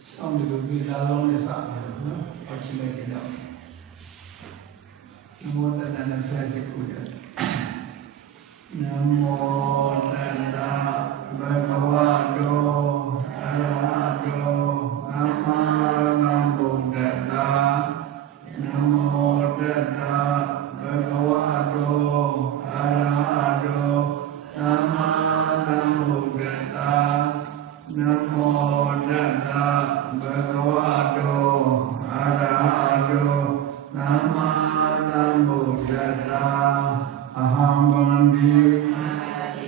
xong rồi vì là lâu này sao nó có chuyện này thì đâu nam mô tát na phải sẽ cụ được nam mô tát na bhagavato arahato sama sambuddhassa nam mô tát na bhagavato arahato sama sambuddhassa nam mô tát na bhagavato arahato sama sambuddhassa aham bandhi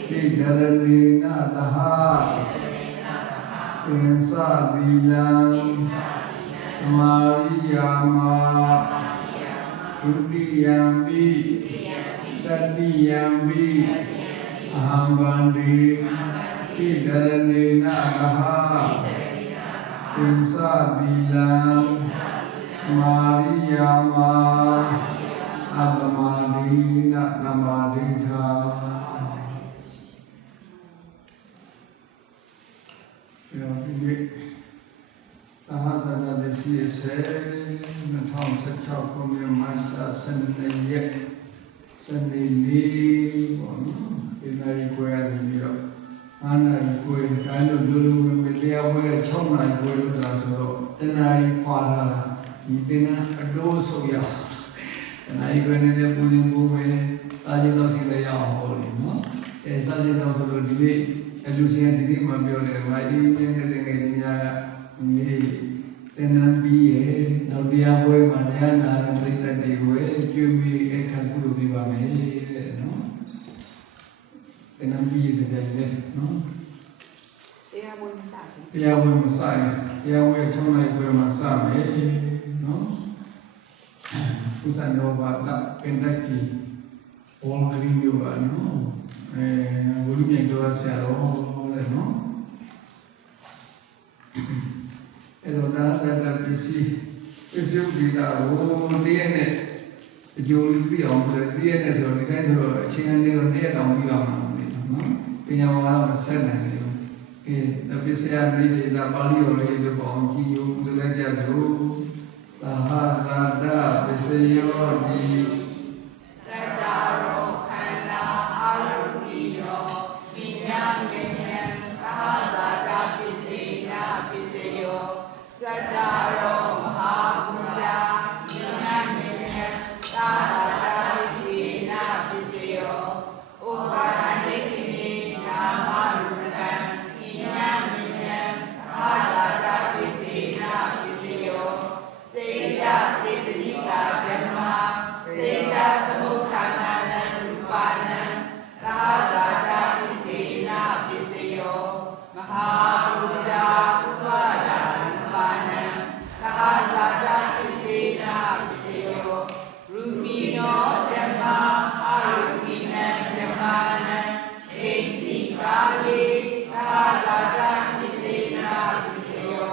idharani nataha insa dilam mariyama Rudiyambi Dadiyambi Ahambandi Idharani Nagaha Insadilam Mariyama Abamadi Natnamaditha Tahata Desi Se Natham Sacha Kumya Master Sanayek Sanayni Inari Kuya Niro Anari Kuya Kaino Dulu Media Kuya Chomai Kuya Dasoro Inari Kwala Idina Ado Soya Inari Kuya Nede Pujin Kuya Sajito Sindaya Holy No Sajito Solo Dili Elusian Dili Mabiole Vadi Nede Ni Tenabi Naudia Boy Mariana Rita de Gue Jumi Ekaku Vivame no Tenabi the Day no Yahweh Messiah Yahweh Chona Gue Masame no Usanova Pentaki All Green Yoga no Volume Doa Saro no Eroda Zada Pisi Vida DNA Juli on the DNA or the guys who are changing on the on the Pinamara Senate. The Pisia needed the body or the bounty, you the Legajo Sahazada, Pisayo, the Sadaro, Kanda, Arubino, Pinyan, Sahazada, Pisina, Pisayo. Sadaro Mahabuddha Minamina Sahara Visina Visio Uganikini Namarukan Minamina Sahara Visina Visio Seda Siddhika Dhamma Seda Tamukana Rupana Sahara Visina Visio Mahabuddha Upada Kahazada Pisina Pisio Rumino Dhamma Arumina Dhammana Kesi Kali Kahazada Pisina Pisio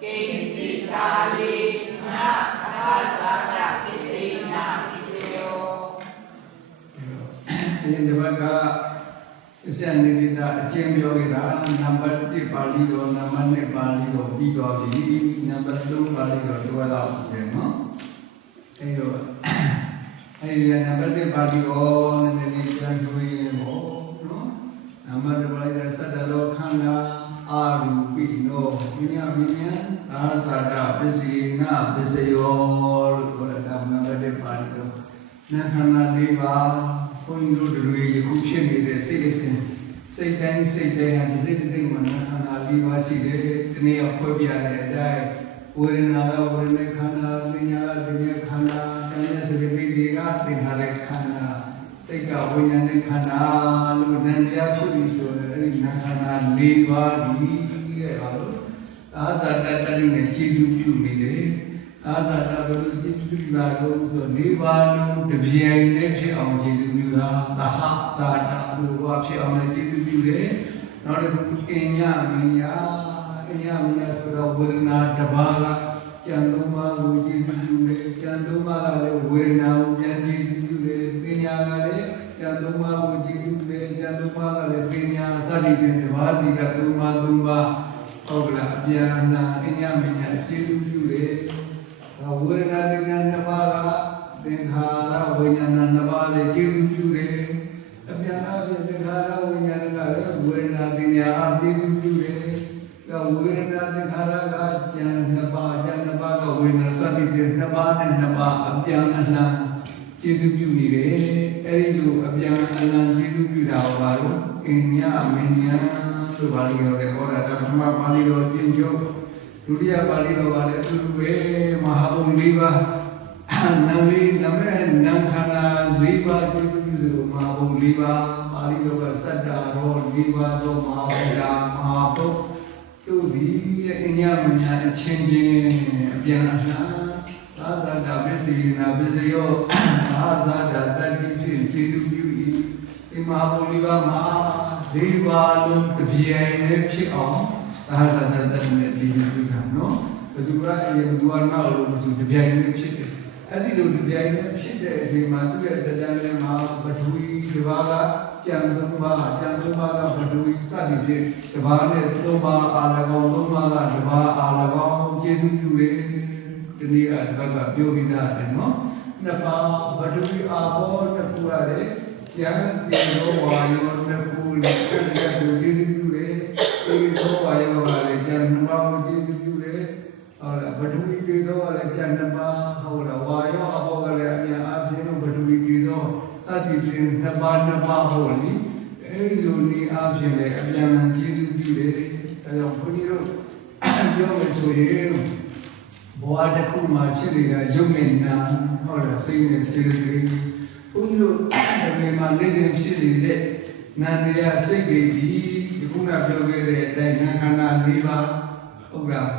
Kesi Kali Na Kahazada Pisina Pisio Ini dewa Isanidita Chemyogida, number 3 Pali or number 1 Pali or Bigodi, number 2 Pali or 12 of them. Number 3 Pali or the Nation doing number 2 is Sadalo Kanda, Aru, no, Minya, Azada, Pisina, Pisayor, number 3 Pali. Nakana Diva. Pundu Dui, Kushin, the citizen. Satan, Satan, the citizen, Manakana, Vivachi, the name of Pobia, die. Urinala, Urinakana, Dinya Kana, Tanya Sedika, the Harekana, Seka, Winyan Kana, Ludandia, Pulis, Nakana, Liva, Asa telling the chief you made. Asa Lago, so Liva, the Vienna, on Jesus, the Ha, Sada, who watch on the Jesus, not a Kenya, Wurna, Tabala, Chanduma, Chanduma, Wurna, Yanji, Kenya, Chanduma, Chanduma, Kenya, Sadi, Vadi, Dumba, ဟုတ်လားအပြန်နာအညမညာကျေးဇူးပြုတယ်ဝေဒနာတင်ညာနှစ်ပါးကသင်္ခါရဝိညာဏနှစ်ပါးလည်းကျေးဇူးပြုတယ်အပြန်အပြင်သင်္ခါရဝိညာဏကလည်းဝေဒနာတင်ညာအကျေးဇူးပြုတယ်ဝေဒနာသင်္ခါရကဉာဏ်နှစ်ပါးဉာဏ်နှစ်ပါးကဝေဒနာစသည်ဖြင့်နှစ်ပါးနဲ့နှစ်ပါးအပြန်အလှန်ကျေးဇူးပြုနေတယ်အဲ့ဒီလိုအပြန်အလှန်ကျေးဇူးပြုတာဟောပါတော့အညမညာတို့ပါဠိတော်လည်းဟောတာပထမပါဠိတော်ကျင့်ကြုတ်ဒုတိယပါဠိတော်ကလည်းအတူတူပဲမဟာဘုံ၄ပါးနာမည်နံခန္ဓာ၄ပါးကျေးဇူးပြုလို့မဟာဘုံ၄ပါးပါဠိတော်ကစတ္တာရော၄ပါးသောမဟာဗုဒ္ဓမဟာဘုတ်တို့သည်အညမညာအချင်းချင်းအပြန်အလှန်သာသတာပစ္စယေနာပစ္စယောသာသတာတတိဖြင့်ကျေးဇူးပြု၏ဒီမဟာဘုံ၄ပါးမှာ၄ပါးလုံးတပြိုင်တည်းဖြစ်အောင်သာသတာတတိနဲ့ကျေးဇူးပြုတာနော်ဘယ်သူကအရင်ဘယ်သူကနောက်လို့ဆိုတပြိုင်တည်းဖြစ်တယ်အဲ့ဒီလိုတပြိုင်တည်းဖြစ်တဲ့အချိန်မှာသူ့ရဲ့တရားထဲမှာပထဝီဒီပါကကျန်သုံးပါးကပထဝီစသည်ဖြင့်ဒီပါနဲ့သုံးပါးအာလကောင်သုံးပါးကဒီပါအာလကောင်ကျေးဇူးပြုတယ်ဒီနေ့ကဒီဘက်ကပြောပြီးသားတယ်နော်နှစ်ပါးပထဝီအာဘောနှစ်ခုရတယ်ကျန်ဒီလိုဝါယောနှစ်ခုလည်းကျေးဇူးပြုတယ်ဒီလိုဝါယောကလည်းကျန်နှစ်ပါးကိုကျေးဇူးပြုတယ်ဟုတ်လားပထဝီပြေသောကလည်းကျန်နှစ်ပါးဟုတ်လားဝါယောအဘောကလည်းအများအပြည့်ပထဝီပြေသောစသည်ဖြင့်နှစ်ပါးဟုတ်လေအဲဒီလိုနေအပြည့်လည်းအပြန်အလှန်ကျေးဇူးပြုတယ်ဒါကြောင့်ဘုန်းကြီးတို့ပြောမယ်ဆိုရင်ဘဝတစ်ခုမှာဖြစ်နေတာရုပ်နဲ့နာဟုတ်လားစိတ်နဲ့စေတသိက်ဘုန်းကြီးတို့ဒီမှာနေစဉ်ဖြစ်နေတဲ့နာမ်တရားစိတ်တွေဒီခုနပြောခဲ့တဲ့အတိုင်းနာခန္ဓာ၄ပါးဟုတ်လား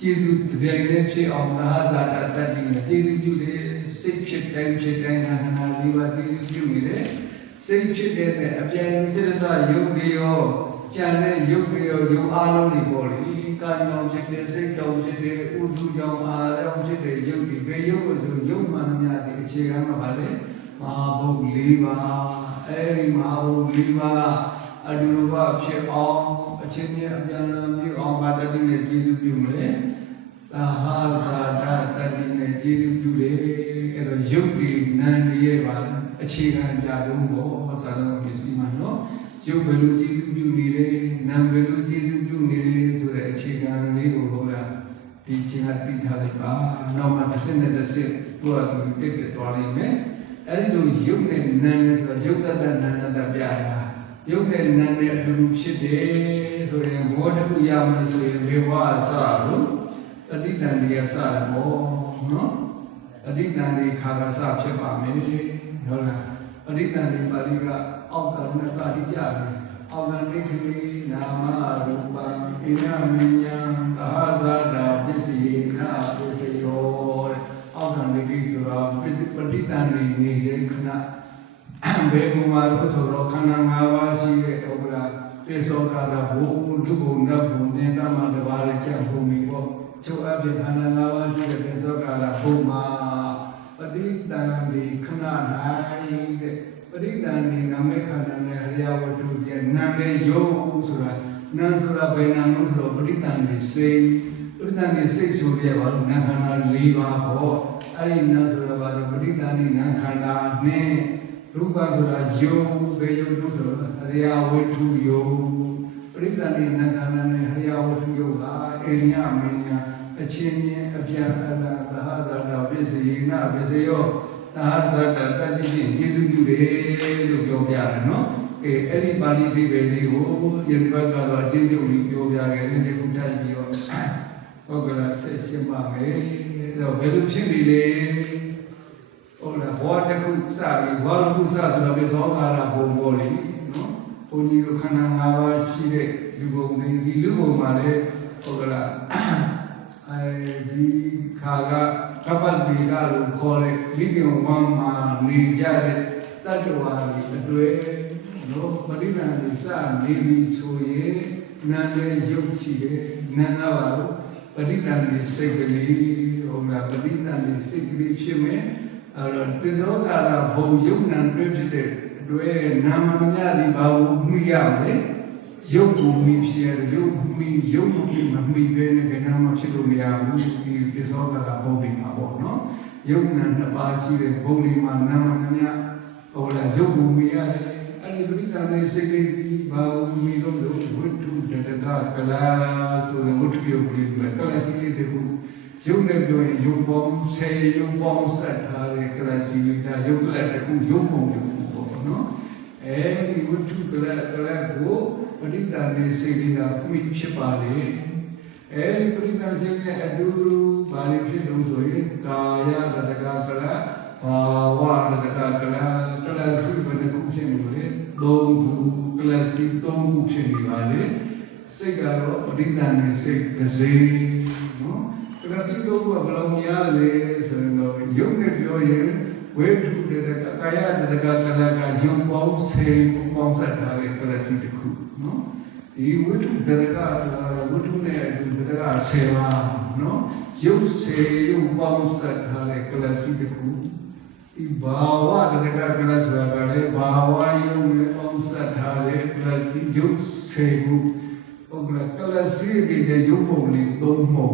ကျေးဇူးတကယ်လည်းဖြစ်အောင်သာဇာတတတ္တိနဲ့ကျေးဇူးပြုတယ်စိတ်ဖြစ်တိုင်းနာခန္ဓာ၄ပါးကျေးဇူးပြုနေတယ်စိတ်ဖြစ်တဲ့အပြန်စိတ္တရုပ်တွေရောကြံတဲ့ရုပ်တွေရောရုပ်အားလုံးတွေပေါ်လေကာကြောင့်ဖြစ်တဲ့စိတ်ကြောင့်ဖြစ်တဲ့ဥဒုကြောင့်အာရုံဖြစ်တဲ့ရုပ်တွေဘယ်ရုပ်ကိုဆိုရုပ်မှန်များတဲ့အခြေခံမှာပါလေမဟာဘုတ်၄ပါးအဲဒီမဟာဘုတ်၄ပါးအတူတူဖြစ်အောင်အချင်းချင်းအပြန်အလှန်ပြုအောင်ဗာတတိနဲ့ကျေးဇူးပြုမလဲသာဟာဇာတတတိနဲ့ကျေးဇူးပြုတယ်အဲ့တော့ရုပ်ဒီနာမ်ဒီရဲ့ပါအခြေခံကြတော့ဘောစာလုံးပစ္စည်းမှာနော်ရုပ်ဘယ်လိုကျေးဇူးပြုနေလဲနာမ်ဘယ်လိုကျေးဇူးပြုနေလဲဆိုတဲ့အခြေခံလေးကိုဟောတာဒီချင်းကသိထားလိုက်ပါနောက်မှတစ်စက်နဲ့တစ်စက်တို့ကသူတက်သွားလိမ့်မယ်အဲ့ဒီလိုရုပ်နဲ့နာမ်ဆိုတာရုပ်တတနာတပြတာရုပ်နဲ့နာမ်နဲ့အတူတူဖြစ်တယ်ဆိုရင်ဘောတစ်ခုရမယ်ဆိုရင်ဘေဝအစလို့အတိတန်ဒီအစတယ်ဘောနော်အတိတန်ဒီခါကစဖြစ်ပါမယ်ဟုတ်လားအတိတန်ဒီပါဠိကအောက်ကနတာတိကြတယ်အောက်ကဒိဋ္ဌိနာမရူပံဣနမညံသာဇာတာပစ္စယေနာပစ္စယောအောက်ကဒိဋ္ဌိဆိုတာပဋိတန်ဒီနေစေခဏဘယ်ပုံမှာလို့ဆိုတော့ခန္ဓာ၅ပါးရှိတဲ့ဥပဒါပိသောကာရဘုဒုဘုံနတ်ဘုံသင်္တမတဘာရကျက်ဘုံမီပေါ့ချုပ်အပ်တဲ့ခန္ဓာ၅ပါးရှိတဲ့ပိသောကာရဘုံမှာပဋိတန်ဒီခဏ၌တဲ့ပဋိတန်ဒီနာမေခန္ဓာနဲ့အရိယဝတ္ထုကျနာမေယောဆိုတာနာဆိုတာဘယ်နာလို့ဆိုတော့ပဋိတန်ဒီစိတ်ပဋိတန်ဒီစိတ်ဆိုရပါလို့နာခန္ဓာ၄ပါးပေါ့အဲ့ဒီနာဆိုတာဘာလို့ပဋိတန်ဒီနာခန္ဓာနဲ့ရူပဆိုတာယုံဘယ်ယုံလို့ဆိုတော့အရိယဝတ္ထုယုံပရိသတ်နဲ့နာခန္ဓာနဲ့အရိယဝတ္ထုယုံကအညမညာအချင်းချင်းအပြန်အလှန်သာဇာတာပစ္စယေနပစ္စယောသာဇာတာတတိဖြင့်ကျေးဇူးပြုတယ်လို့ပြောပြတယ်နော်အဲအဲ့ဒီပါဠိဒီပဲလေးကိုယနေ့ဘက်ကတော့အချင်းချင်းလေးပြောပြခဲ့တယ်ဒီကုဋ္ဌကြီးရောဟုတ်ကဲ့လားဆက်ရှင်းပါမယ်အဲ့တော့ဘယ်လိုဖြစ်နေလဲဟုတ်လားဘောတခုစပြီးဘောတခုစဆိုတော့ပြေသောကာရဘုံပေါ်လေနော်ဘုန်းကြီးတို့ခန္ဓာ၅ပါးရှိတဲ့လူဘုံတွေဒီလူဘုံမှာလည်းဟုတ်ကလားအဲဒီခါကကပ္ပတိကလို့ခေါ်တဲ့ဒီကံဝမ်းမှာနေကြတဲ့တတ္တဝါတွေအတွေ့နော်ပရိသတ်တွေစနေပြီဆိုရင်နာနဲ့ရုပ်ချီတယ်နာနာပါလို့ပရိသတ်တွေစိတ်ကလေးဟုတ်လားပရိသတ်တွေစိတ်ကလေးဖြစ်မယ်အဲ့တော့ပိဇောကာရဘုံယုံနံတွေ့ဖြစ်တဲ့အတွက်နာမညသည်ဘာကိုမှုရမလဲ ရုပ်ကိုမိဖြစ်ရတယ်ရုပ်မဖြစ်မမိပဲနဲ့ဘယ်နှမှဖြစ်လို့မရဘူးဒီပစ္စောကဘုံတွေမှာပေါ့နော်ရုပ်နာနှစ်ပါးရှိတဲ့ဘုံတွေမှာနာမနာမြဟောလာရုပ်ကိုမိရတယ်အဲ့ဒီပရိသတ်နဲ့စိတ်လေးပြီးဘာကိုမိလို့ဝိတုတတကကလာဆိုတဲ့ဝိတုရုပ်ကလေးကကလစီလေးတခုရုပ်နဲ့ပြောရင်ရုပ်ပေါင်း10ရုပ်ပေါင်းဆက်ထားတဲ့ကလစီလေးဒါရုပ်ကလတခုရုပ်ပုံတခုပေါ့နော်အဲဒီဝိတုကလကိုပရိသတ်နဲ့စိတ်လေးကမိဖြစ်ပါလေအဲဒီပရိသတ်စိတ်နဲ့အတူတူဘာလို့ဖြစ်လို့ဆိုရင်ကာယတတကကလဘာဝတတကကလစီဘယ်နှခုဖြစ်နေလဲသုံးခုကလစီသုံးခုဖြစ်နေပါလေစိတ်ကတော့ပရိသတ်နဲ့စိတ်တစ်စိတ်နော်ကလစီသုံးခုကဘယ်လိုများလဲဆိုရင်တော့ယုံနဲ့ပြောရင်ဝိတုတတကကာယတတကကလကယုံပေါင်း10ပေါင်းဆက်ထားတဲ့ကလစီတစ်ခုနော်ဒီဝိတုတတကဆိုတာဝိတုနဲ့အတူတတက10ပါနော်ယုံ10ယုံပေါင်းဆက်ထားတဲ့ကလစီတစ်ခုဒီဘာဝတတကကလဆိုတာကလည်းဘာဝယုံနဲ့ပေါင်းဆက်ထားတဲ့ကလစီယုံ10ခုဟုတ်ကဲ့ကလစီတဲ့ယုံပုံလေး3ပုံ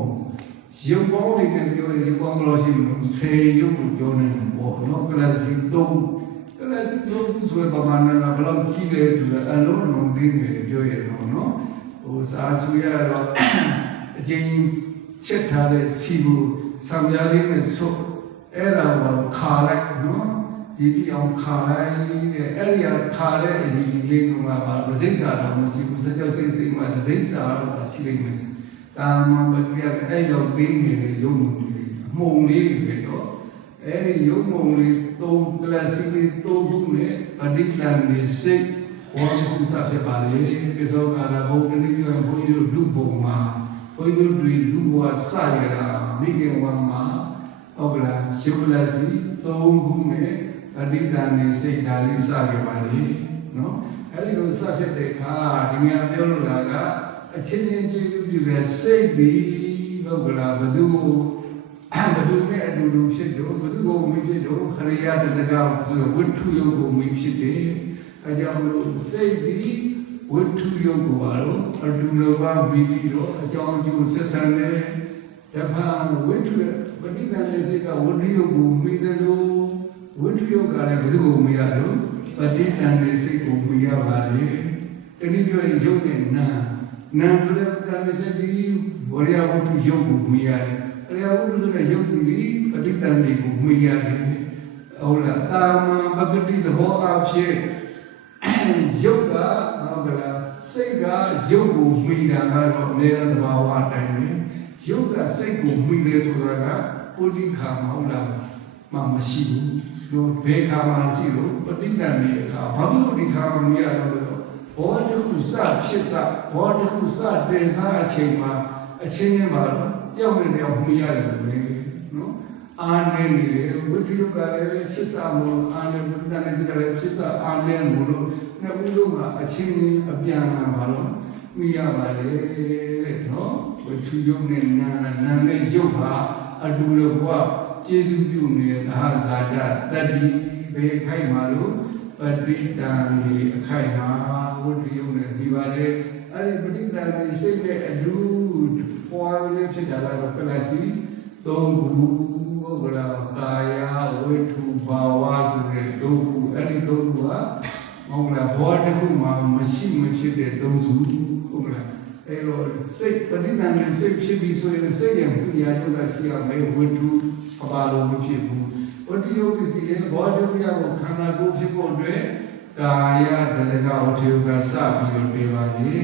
ရုပ်ပေါင်းလေးနဲ့ပြောရင်ရုပ်ပေါင်းလို့ရှိရင်10ရုပ်ကိုပြောနေတယ်ပေါ့နော်ကလစီ3ဆိုတဲ့ပမာဏကဘယ်လောက်ကြီးလဲဆိုတော့အလုံးလုံးသိနေတယ်ပြောရတော့နော်ဟိုစာဆူရတော့အကျဉ်းချက်ထားတဲ့စီကိုဆံပြားလေးနဲ့ဆုပ်အဲ့ဒါကိုခါလိုက်နော်ဒီပြအောင်ခါလိုက်တဲ့အဲ့ဒီခါတဲ့အရင်လေးကမှပါပစိတ်စာတော့မရှိဘူးစကြောက်စိတ်မှာစိတ်စာတော့ရှိလိမ့်မယ်တာမန်ပတိကအဲ့တော့သိနေတယ်ရုံမှုံလေးပဲတော့အဲ့ဒီရုံမှုံလေး3ကလစီလေး3ခုနဲ့ပဋိတန်နေစိတ်ဘောဓုစဖြစ်ပါလေပိစောကာလဘုံကလေးပြောဘုန်းကြီးတို့လူပုံမှာဘုန်းကြီးတို့တွေလူဘဝစရတာမိခင်ဘဝမှာဟုတ်ကလားရုပ်ကလစီ3ခုနဲ့ပဋိတန်နေစိတ်ဓာလေးစရပါလေနော်အဲ့ဒီလိုစဖြစ်တဲ့အခါဒီများပြောလို့လာကအချင်းချင်းကျေးဇူးပြုတဲ့စိတ်ပြီးဟုတ်ကလားဘသူနဲ့အတူတူဖြစ်တော့ဘသူကိုမိဖြစ်တော့ခရိယာတတကဝိထုယုတ်ကိုမိဖြစ်တယ်အဲကြောင့်လို့စိတ်ပြီးဝိထုယုတ်ကိုတော့အတူတူပါမိပြီးတော့အကြောင်းကျိုးဆက်ဆံတယ်တဖန်ဝိထုပဋိသန္ဓေစိတ်ကဝိထုယုတ်ကိုမိတယ်လို့ဝိထုယုတ်ကလည်းဘသူကိုမိရတော့ပဋိသန္ဓေစိတ်ကိုမိရပါလေတနည်းပြောရင်ယုတ်နဲ့နာဆိုတဲ့တန်တဲ့ဒီဘောရဝတ္ထုယုတ်ကိုမြင်ရတယ်။အရာဝတ္ထုဆိုတဲ့ယုတ်ကြီးပဋိတန်တွေကိုမြင်ရတယ်။ဟုတ်လား။တာမန်ပဂတိသဘောအဖြစ်ယုတ်ကဟုတ်ကလားစိတ်ကယုတ်ကိုမြင်တာကတော့အများသဘာဝအတိုင်းပဲ။ယုတ်ကစိတ်ကိုမြင်တယ်ဆိုတာကပုရိခါမဟုတ်လား။မရှိဘူး။တို့ဘယ်ခါမှရှိလို့ပဋိတန်တွေအခါဘာလို့ဒီခါမှမရတော့ဘောဓုစဖြစ်စဘောဓုစတေစာအချိန်မှာအချင်းချင်းပါတော့ရောက်နေတယ်မှီရတယ်ပဲနော်အာနေနေတယ်ဝိတ္တုကလည်းဖြစ်စမို့အာနေဘုဒ္ဓနဲ့စကလည်းဖြစ်စအာနေမို့လို့နှစ်ခုလုံးကအချင်းချင်းအပြန်အလှန်ပါတော့မှီရပါလေနော်ဝိတ္တုယုတ်နဲ့နာနဲ့ယုတ်ဟာအတူတူကကျေစုပြုနေတဲ့သာဇာတတတိဘေခိုက်မှာလို့ပဋိတန်ဒီအခိုက်ဟာဝိတ္တယုံနဲ့ဒီပါလေအဲ့ဒီပဋိတန်ဒီစိတ်နဲ့အလူပေါ်ရဖြစ်တာကတော့ကလစီသုံးခုဟုတ်ကလားကာယဝိတ္ထုဘာဝဆိုတဲ့သုံးခုအဲ့ဒီသုံးခုကဟုတ်လားဘောတစ်ခုမှမရှိမဖြစ်တဲ့သုံးစုဟုတ်ကလားအဲ့တော့စိတ်ပဋိတန်ဒီစိတ်ဖြစ်ပြီးဆိုရင်စိတ်ရဲ့ပူရာယုတ်ကရှိရမယ်ဝိတ္ထုအပါလုံးမဖြစ်ဘူးဝတ္တယုတ်ပစ္စည်းရဲ့ဘောဓုရကိုခန္ဓာကိုယ်ဖြစ်ဖို့အတွက်ကာယတလကဝတ္တယုတ်ကစပြီးတော့ပြပါလေ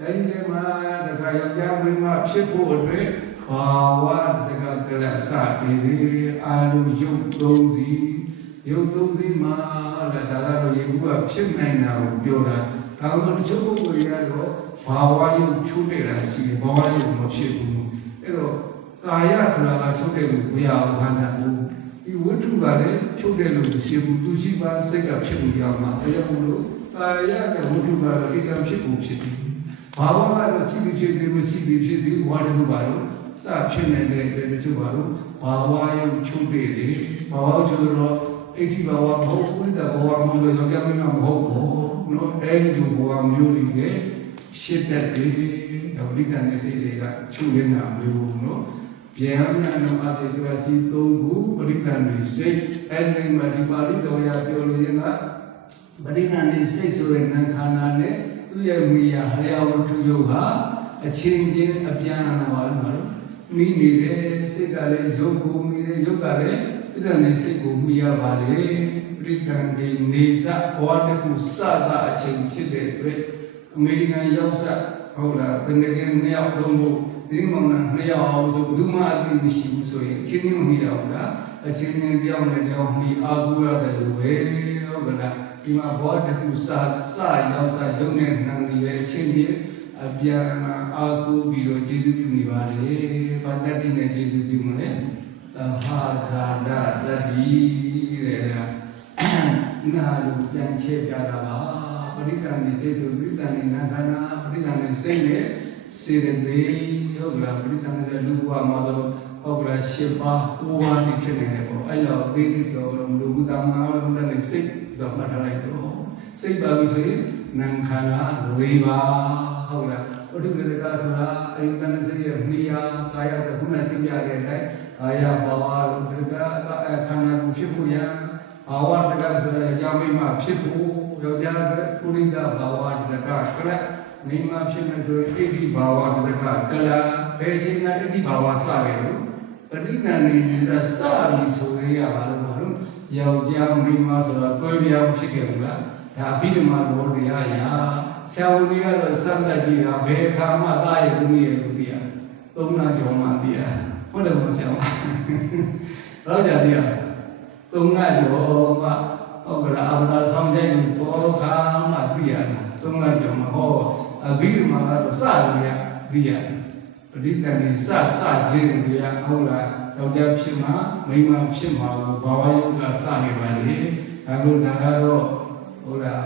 အဲဒီထဲမှာတခါယောက်ျားမိန်းမဖြစ်ဖို့အတွက်ဘာဝတကကလစပြီးပြီးအာရုံယုတ်သုံးစီရုပ်သုံးစီမှာလည်းဒါကတော့ယေဘူးကဖြစ်နိုင်တာကိုပြောတာဒါမှမဟုတ်တချို့ပုဂ္ဂိုလ်တွေကတော့ဘာဝယုတ်ချိုးနေတာရှိတယ်ဘာဝယုတ်မဖြစ်ဘူးအဲ့တော့ကာယဆိုတာကချုပ်တယ်လို့ဘုရားဟောတာဘူးဒီဝိတ္ထုကလည်းချုပ်တယ်လို့ရှိဘူးသူရှိပါစိတ်ကဖြစ်လို့ရမှာတရားမလို့ကာယနဲ့ဝိတ္ထုကတော့အိမ်ကဖြစ်ဖို့ဖြစ်တယ်ဘာဝကတော့ရှိပြီးဖြစ်သေးမရှိပြီးဖြစ်စီဝါဒလို့ပါတော့စဖြစ်နေတဲ့တချို့ပါတော့ဘာဝရုပ်ချုပ်တယ်လေဘာဝချုပ်တော့အိဋ္ဌိဘာဝမဟုတ်ဘူးတဲ့ဘာဝမဟုတ်တော့ကြောင့်မဟုတ်ဘူးနော်အဲ့ အဲ့ဒီဘဝမျိုးတွေရှစ်တက်တွေဒါပဋိသန္ဓေစိတ်တွေကချုပ်နေတာမျိုးနော်ဗျာညာနောအတေကစီသုံးခုပဋိသန္ဓေစိတ်အဲ့ဒီမှာဒီပါဠိတော်ရပြောလို့ရင်ကပဋိသန္ဓေစိတ်ဆိုတဲ့နာခန္ဓာနဲ့သူ့ရဲ့မိယာဟရဝတ္ထုယုတ်ဟာအချင်းချင်းအပြန်အလှန်ပါလို့နော်မိနေတဲ့စိတ်ကလည်းယုတ်ကိုမိတဲ့ယုတ်ကလည်းပဋိသန္ဓေစိတ်ကိုမိရပါလေပဋိသန္ဓေနေစဘောတခုစအချင်းဖြစ်တဲ့အတွက်အမေရိကန်ရောက်စဟုတ်လားတကယ်ချင်းနှစ်ယောက်လုံးကိုဒီမောင်နှံနှစ်ယောက်အောင်ဆိုဘယ်သူမှအသိမရှိဘူးဆိုရင်အချင်းချင်းမိတော့လားအချင်းချင်းတယောက်နဲ့တယောက်မိအာဟုရတယ်လို့ပဲဟုတ်ကလားဒီမှာဘောတခုစရောက်စရုံနဲ့နှံပြီးပဲအချင်းချင်းအပြန်အာဟုပြီးတော့ကျေးဇူးပြုနေပါလေဘာတတ်တိနဲ့ကျေးဇူးပြုမလဲသဟာဇာဒတတိတဲ့နာလူပြန်ချဲပြတာပါပဋိသန္ဓေစိတ်တို့ပဋိသန္ဓေနာခန္ဓာပဋိသန္ဓေစိတ်နဲ့စေတသိက်ဟုတ်လားပဋိသန္ဓေလူဘဝမှာတော့ဟုတ်လား၈ပါး၉ပါးတိဖြစ်နေတယ်ပေါ့အဲ့တော့သိသိဆိုတော့လူဘုဒ္ဓမှာလို့တဲ့စိတ်တော့မှတ်ထားလိုက်တော့စိတ်ပါပြီဆိုရင်နာခန္ဓာ၄ပါးဟုတ်လားပဋိပဒကဆိုတာအဲ့ဒီတဏ္ဍစိတ်ရဲ့မိယာကာယကခုနစိတ်ပြတဲ့အတိုင်းကာယဘာဝဒကခန္ဓာကိုဖြစ်ဖို့ရဘာဝတကဆိုတဲ့ကြောင့်မိမဖြစ်ဖို့ယောက်ျားပုရိသဘာဝတကကလမိမဖြစ်မယ်ဆိုရင်ဣတိဘာဝတကကလဘယ်ချိန်ကဣတိဘာဝစရလို့ပဋိသန္ဓေနေတာစပြီဆိုရပါလို့မလို့ယောက်ျားမိမဆိုတော့တွဲပြောင်းဖြစ်ခဲ့ဘူးလားဒါအဘိဓမ္မာတော်တရားရာဆရာဝန်ကြီးကတော့စမ်းသပ်ကြည့်တာဘယ်အခါမှသားရဘူးရဲ့လို့သိရသုံးနာကျော်မှသိရဟုတ်တယ်မဆရာတော့ကြာသိရသုံးနာကျော်မှဟုတ်ကဲ့အဘနာဆောင်တဲ့ဘောခါမှသိရတယ်သုံးနာကျော်မှဟောအဘိဓမ္မာကတော့စရသိရပဋိသန္ဓေစခြင်းတွေကဟုတ်လားယောက်ျားဖြစ်မှမိန်းမဖြစ်မှာကိုဘာဝယုတ်ကစနေပါလေဒါလို့ဒါကတော့ဟုတ်လား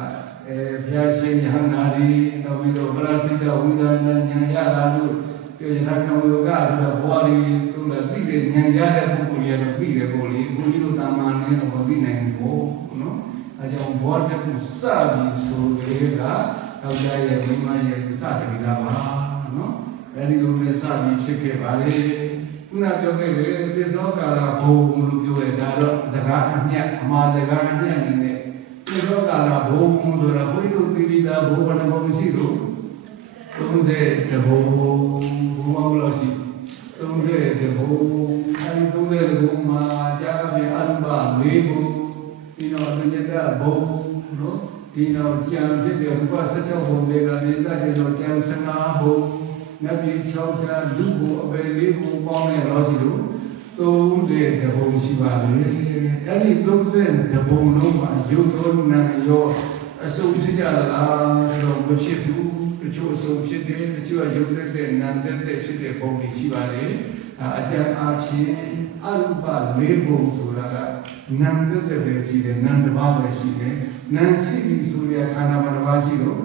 ဘုရားရှင်ယဟနာရီတော့ပြီးတော့ပရစိတဝိဇာဏဉာဏ်ရတာလို့ပြောရတာကံယောဂတော့ဘဝလေးသူလည်းသိတဲ့ဉာဏ်ရတဲ့ပုဂ္ဂိုလ်ရတော့သိတယ်ပေါ့လေဘုန်းကြီးတို့တာမန်နဲ့တော့မသိနိုင်ဘူးပေါ့နော်အဲကြောင့်ဘောတခုစပြီးဆိုလေကယောက်ျားရဲ့မိန်းမရဲ့စတယ်ပြီးသားပါနော်အဲဒီလိုနဲ့စပြီးဖြစ်ခဲ့ပါလေခုနပြောခဲ့တယ်ပိဿောကာလဘုံလို့ပြောရတာတော့စကားအမြတ်အမှားစကားအမြတ်နေနဲ့ပိဿောကာလဘုံဆိုတာဘုန်းကြီးတို့သိပြီးသားဘုံဘယ်နှဘုံရှိလို့30ဘုံဘုံလို့ရှိ30ဘုံအဲဒီ30ဘုံမှာကြာပြအရုပ4ဘုံဒီတော့တညတဘုံနော်ဒီတော့ကြံဖြစ်တဲ့ဥပ16ဘုံတွေကနေတာတဲ့တော့ကြံ15ဘုံနတ်ပြည်6တာလူကိုအပေလေးကိုပေါင်းနေတော့ရှိလို့30ဘုံရှိပါလေအဲ့ဒီ30ဘုံလုံးမှာရုပ်ရောနာရောအစုံဖြစ်ကြလားဆိုတော့မဖြစ်ဘူးတချို့အစုံဖြစ်တယ်တချို့ရုပ်သက်တဲ့နာမ်သက်တဲ့ဖြစ်တဲ့ဘုံတွေရှိပါလေအကျဉ်းအားဖြင့်အရူပ4ဘုံဆိုတာကနာမ်သက်တဲ့ပဲရှိတယ်နာမ်တစ်ပါးပဲရှိတယ်နာမ်ရှိပြီဆိုရခန္ဓာတစ်ပါးရှိတော့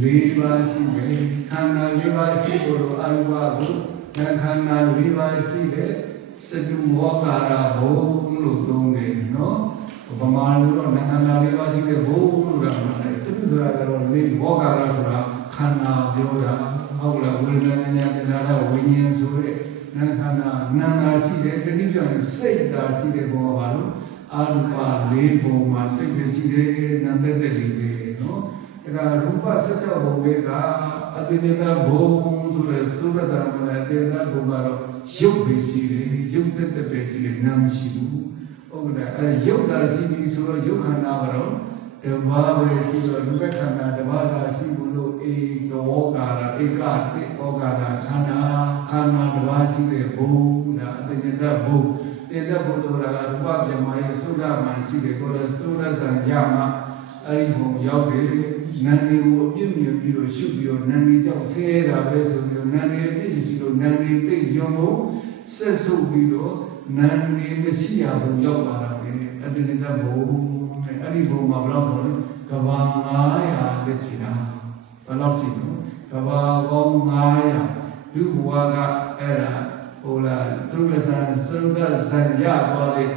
4ပါးရှိတယ်ခန္ဓာ4ပါးရှိလို့အရူပကိုခန္ဓာ4ပါးရှိတယ်စတုဝေါကာရဘုံလို့သုံးတယ်နော်ဗမာလိုတော့ခန္ဓာ4ပါးရှိတဲ့ဘုံလို့ပြောတာစတုဆိုတာကတော့လေဝေါကာရဆိုတာခန္ဓာပြောတာဟုတ်လားဝိညာဉ်ဉာဏ်တရားတော်ဝိညာဉ်ဆိုတဲ့နာခန္ဓာနာနာရှိတယ်တတိပြောရင်စိတ်ဓာတ်ရှိတဲ့ဘောပါလို့အာရူပ4ဘုံမှာစိတ်ရှိတယ်နာသက်တဲ့လေးပဲနော်ဒါကရူပ16ဘုံတွေကအတိတ်ကဘုံဆိုတဲ့သုရတံမလည်းတေတဘုံကတော့ရုပ်ပဲရှိတယ်ရုပ်သက်ပဲရှိတယ်နာမရှိဘူးဟုတ်ကဲ့အဲရုပ်ဓာတ်ရှိပြီဆိုတော့ရုပ်ခန္ဓာကတော့တဘာပဲရှိတော့လူကခန္ဓာတဘာသာရှိဘူးလို့ဧတောကာရဧကတိဩကာရခန္ဓာတဘာရှိတဲ့ဘုံဒါအတ္တညတဘုံတေတဘုံဆိုတာကရူပပြမရဲ့သုဒ္ဓမှန်ရှိတယ်ကိုယ်လည်းသုဒ္ဓဆံရမှာအဲ့ဒီဘုံရောက်တယ်နန္ဒီကိုအပြည့်မြင်ပြီးတော့ရှုပြီးတော့နန္ဒီကြောင့်ဆင်းရဲတာပဲဆိုပြီးနန္ဒီအပြည့်ရှိလို့နန္ဒီသိယုံဖို့ဆက်ဆုပ်ပြီးတော့နန္ဒီမရှိရဘူးရောက်လာတာပဲအတ္တညတဘုံအဲ့ဒီဘုံမှာဘယ်လောက်ဆိုလဲကဘာ900တက်စီတာဘယ်လောက်ရှိလို့ကဘာပေါင်း900လူဘဝကအဲ့ဒါဟိုလားသုဒ္ဓဇံရသွားတဲ့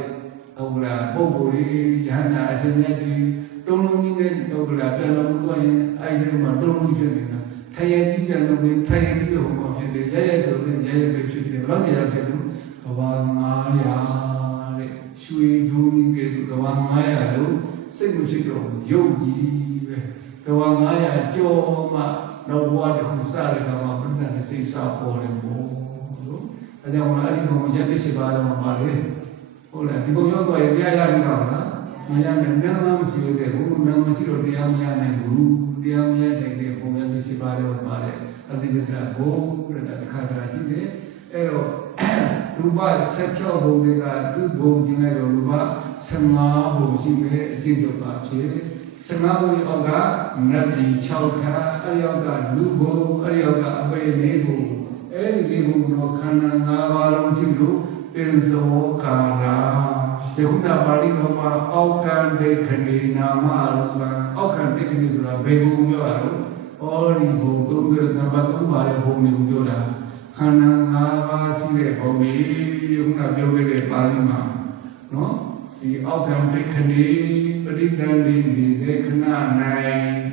ဟိုလားပုဂ္ဂိုလ်ကြီးယန္တာအရှင်မြတ်ကြီးတုံးလုံးကြီးနဲ့ ပုဂ္ဂိုလ်ကပြန်တော်မူသွားရင်အဲ့ဒီမှာတုံ့လို့ဖြစ်နေတာထိုင်ရည်ပြန်လို့ထိုင်ရည်ဟိုမှာဖြစ်တယ်ရဲရဲဆိုရင်ရဲရဲပဲဖြစ်တယ်ဘယ်တော့ကြာဖြစ်လို့ကဘာ900တဲ့ရွှေဒုံကြီးပဲဆိုကဘာ900လို့စိတ်မရှိတော့ရုပ်ကြီးပဲကဘာ900ကြောမှတော့ဘဝတစ်ခုစတဲ့ကမှာပြဿနာစိတ်စားပေါ်တယ်ပေါ့လို့အဲကြောင့်အဲ့ဒီဘုံရက်ပြစ်စပါတော့ပါလေဟုတ်လားဒီဘုံရောက်တော့ရရရပြီပါလားမရနိုင်ဘူးနာမရှိတဲ့ဘုံနာမရှိတော့တရားမရနိုင်ဘူးတရားမရနိုင်တဲ့ဘုံရက်ပြစ်စပါတော့ပါလေအတိတ်ကဘုံတဲ့တစ်ခါတည်းရှိတယ်အဲ့တော့ရူပ16ဘုံတွေကသူ့ဘုံကျင်လိုက်တော့ရူပ15ဘုံရှိမယ်အကျင့်တော်ပါဖြစ်15ဘုံအောက်ကနတ်ပြည်6ခါအဲ့ဒီအောက်ကလူဘုံအဲ့ဒီအောက်ကအပေလေးဘုံအဲ့ဒီလေးဘုံတော့ခန္ဓာ5ပါးလုံးရှိလို့ပင်စောကာရာဒီခုနပါဠိတော်မှာအောက်ကံဒိဋ္ဌိနာမရူပံအောက်ကံဒိဋ္ဌိဆိုတာဘယ်ဘုံပြောရလို့ဩဒီဘုံ3နံပါတ်3ပါတဲ့ဘုံမျိုးပြောတာခန္ဓာ5ပါးရှိတဲ့ဘုံကြီးခုနပြောခဲ့တဲ့ပါဠိမှာနော်ဒီအောက်ကံဒိဋ္ဌိပဋိသန္ဓေဒီစေခဏ၌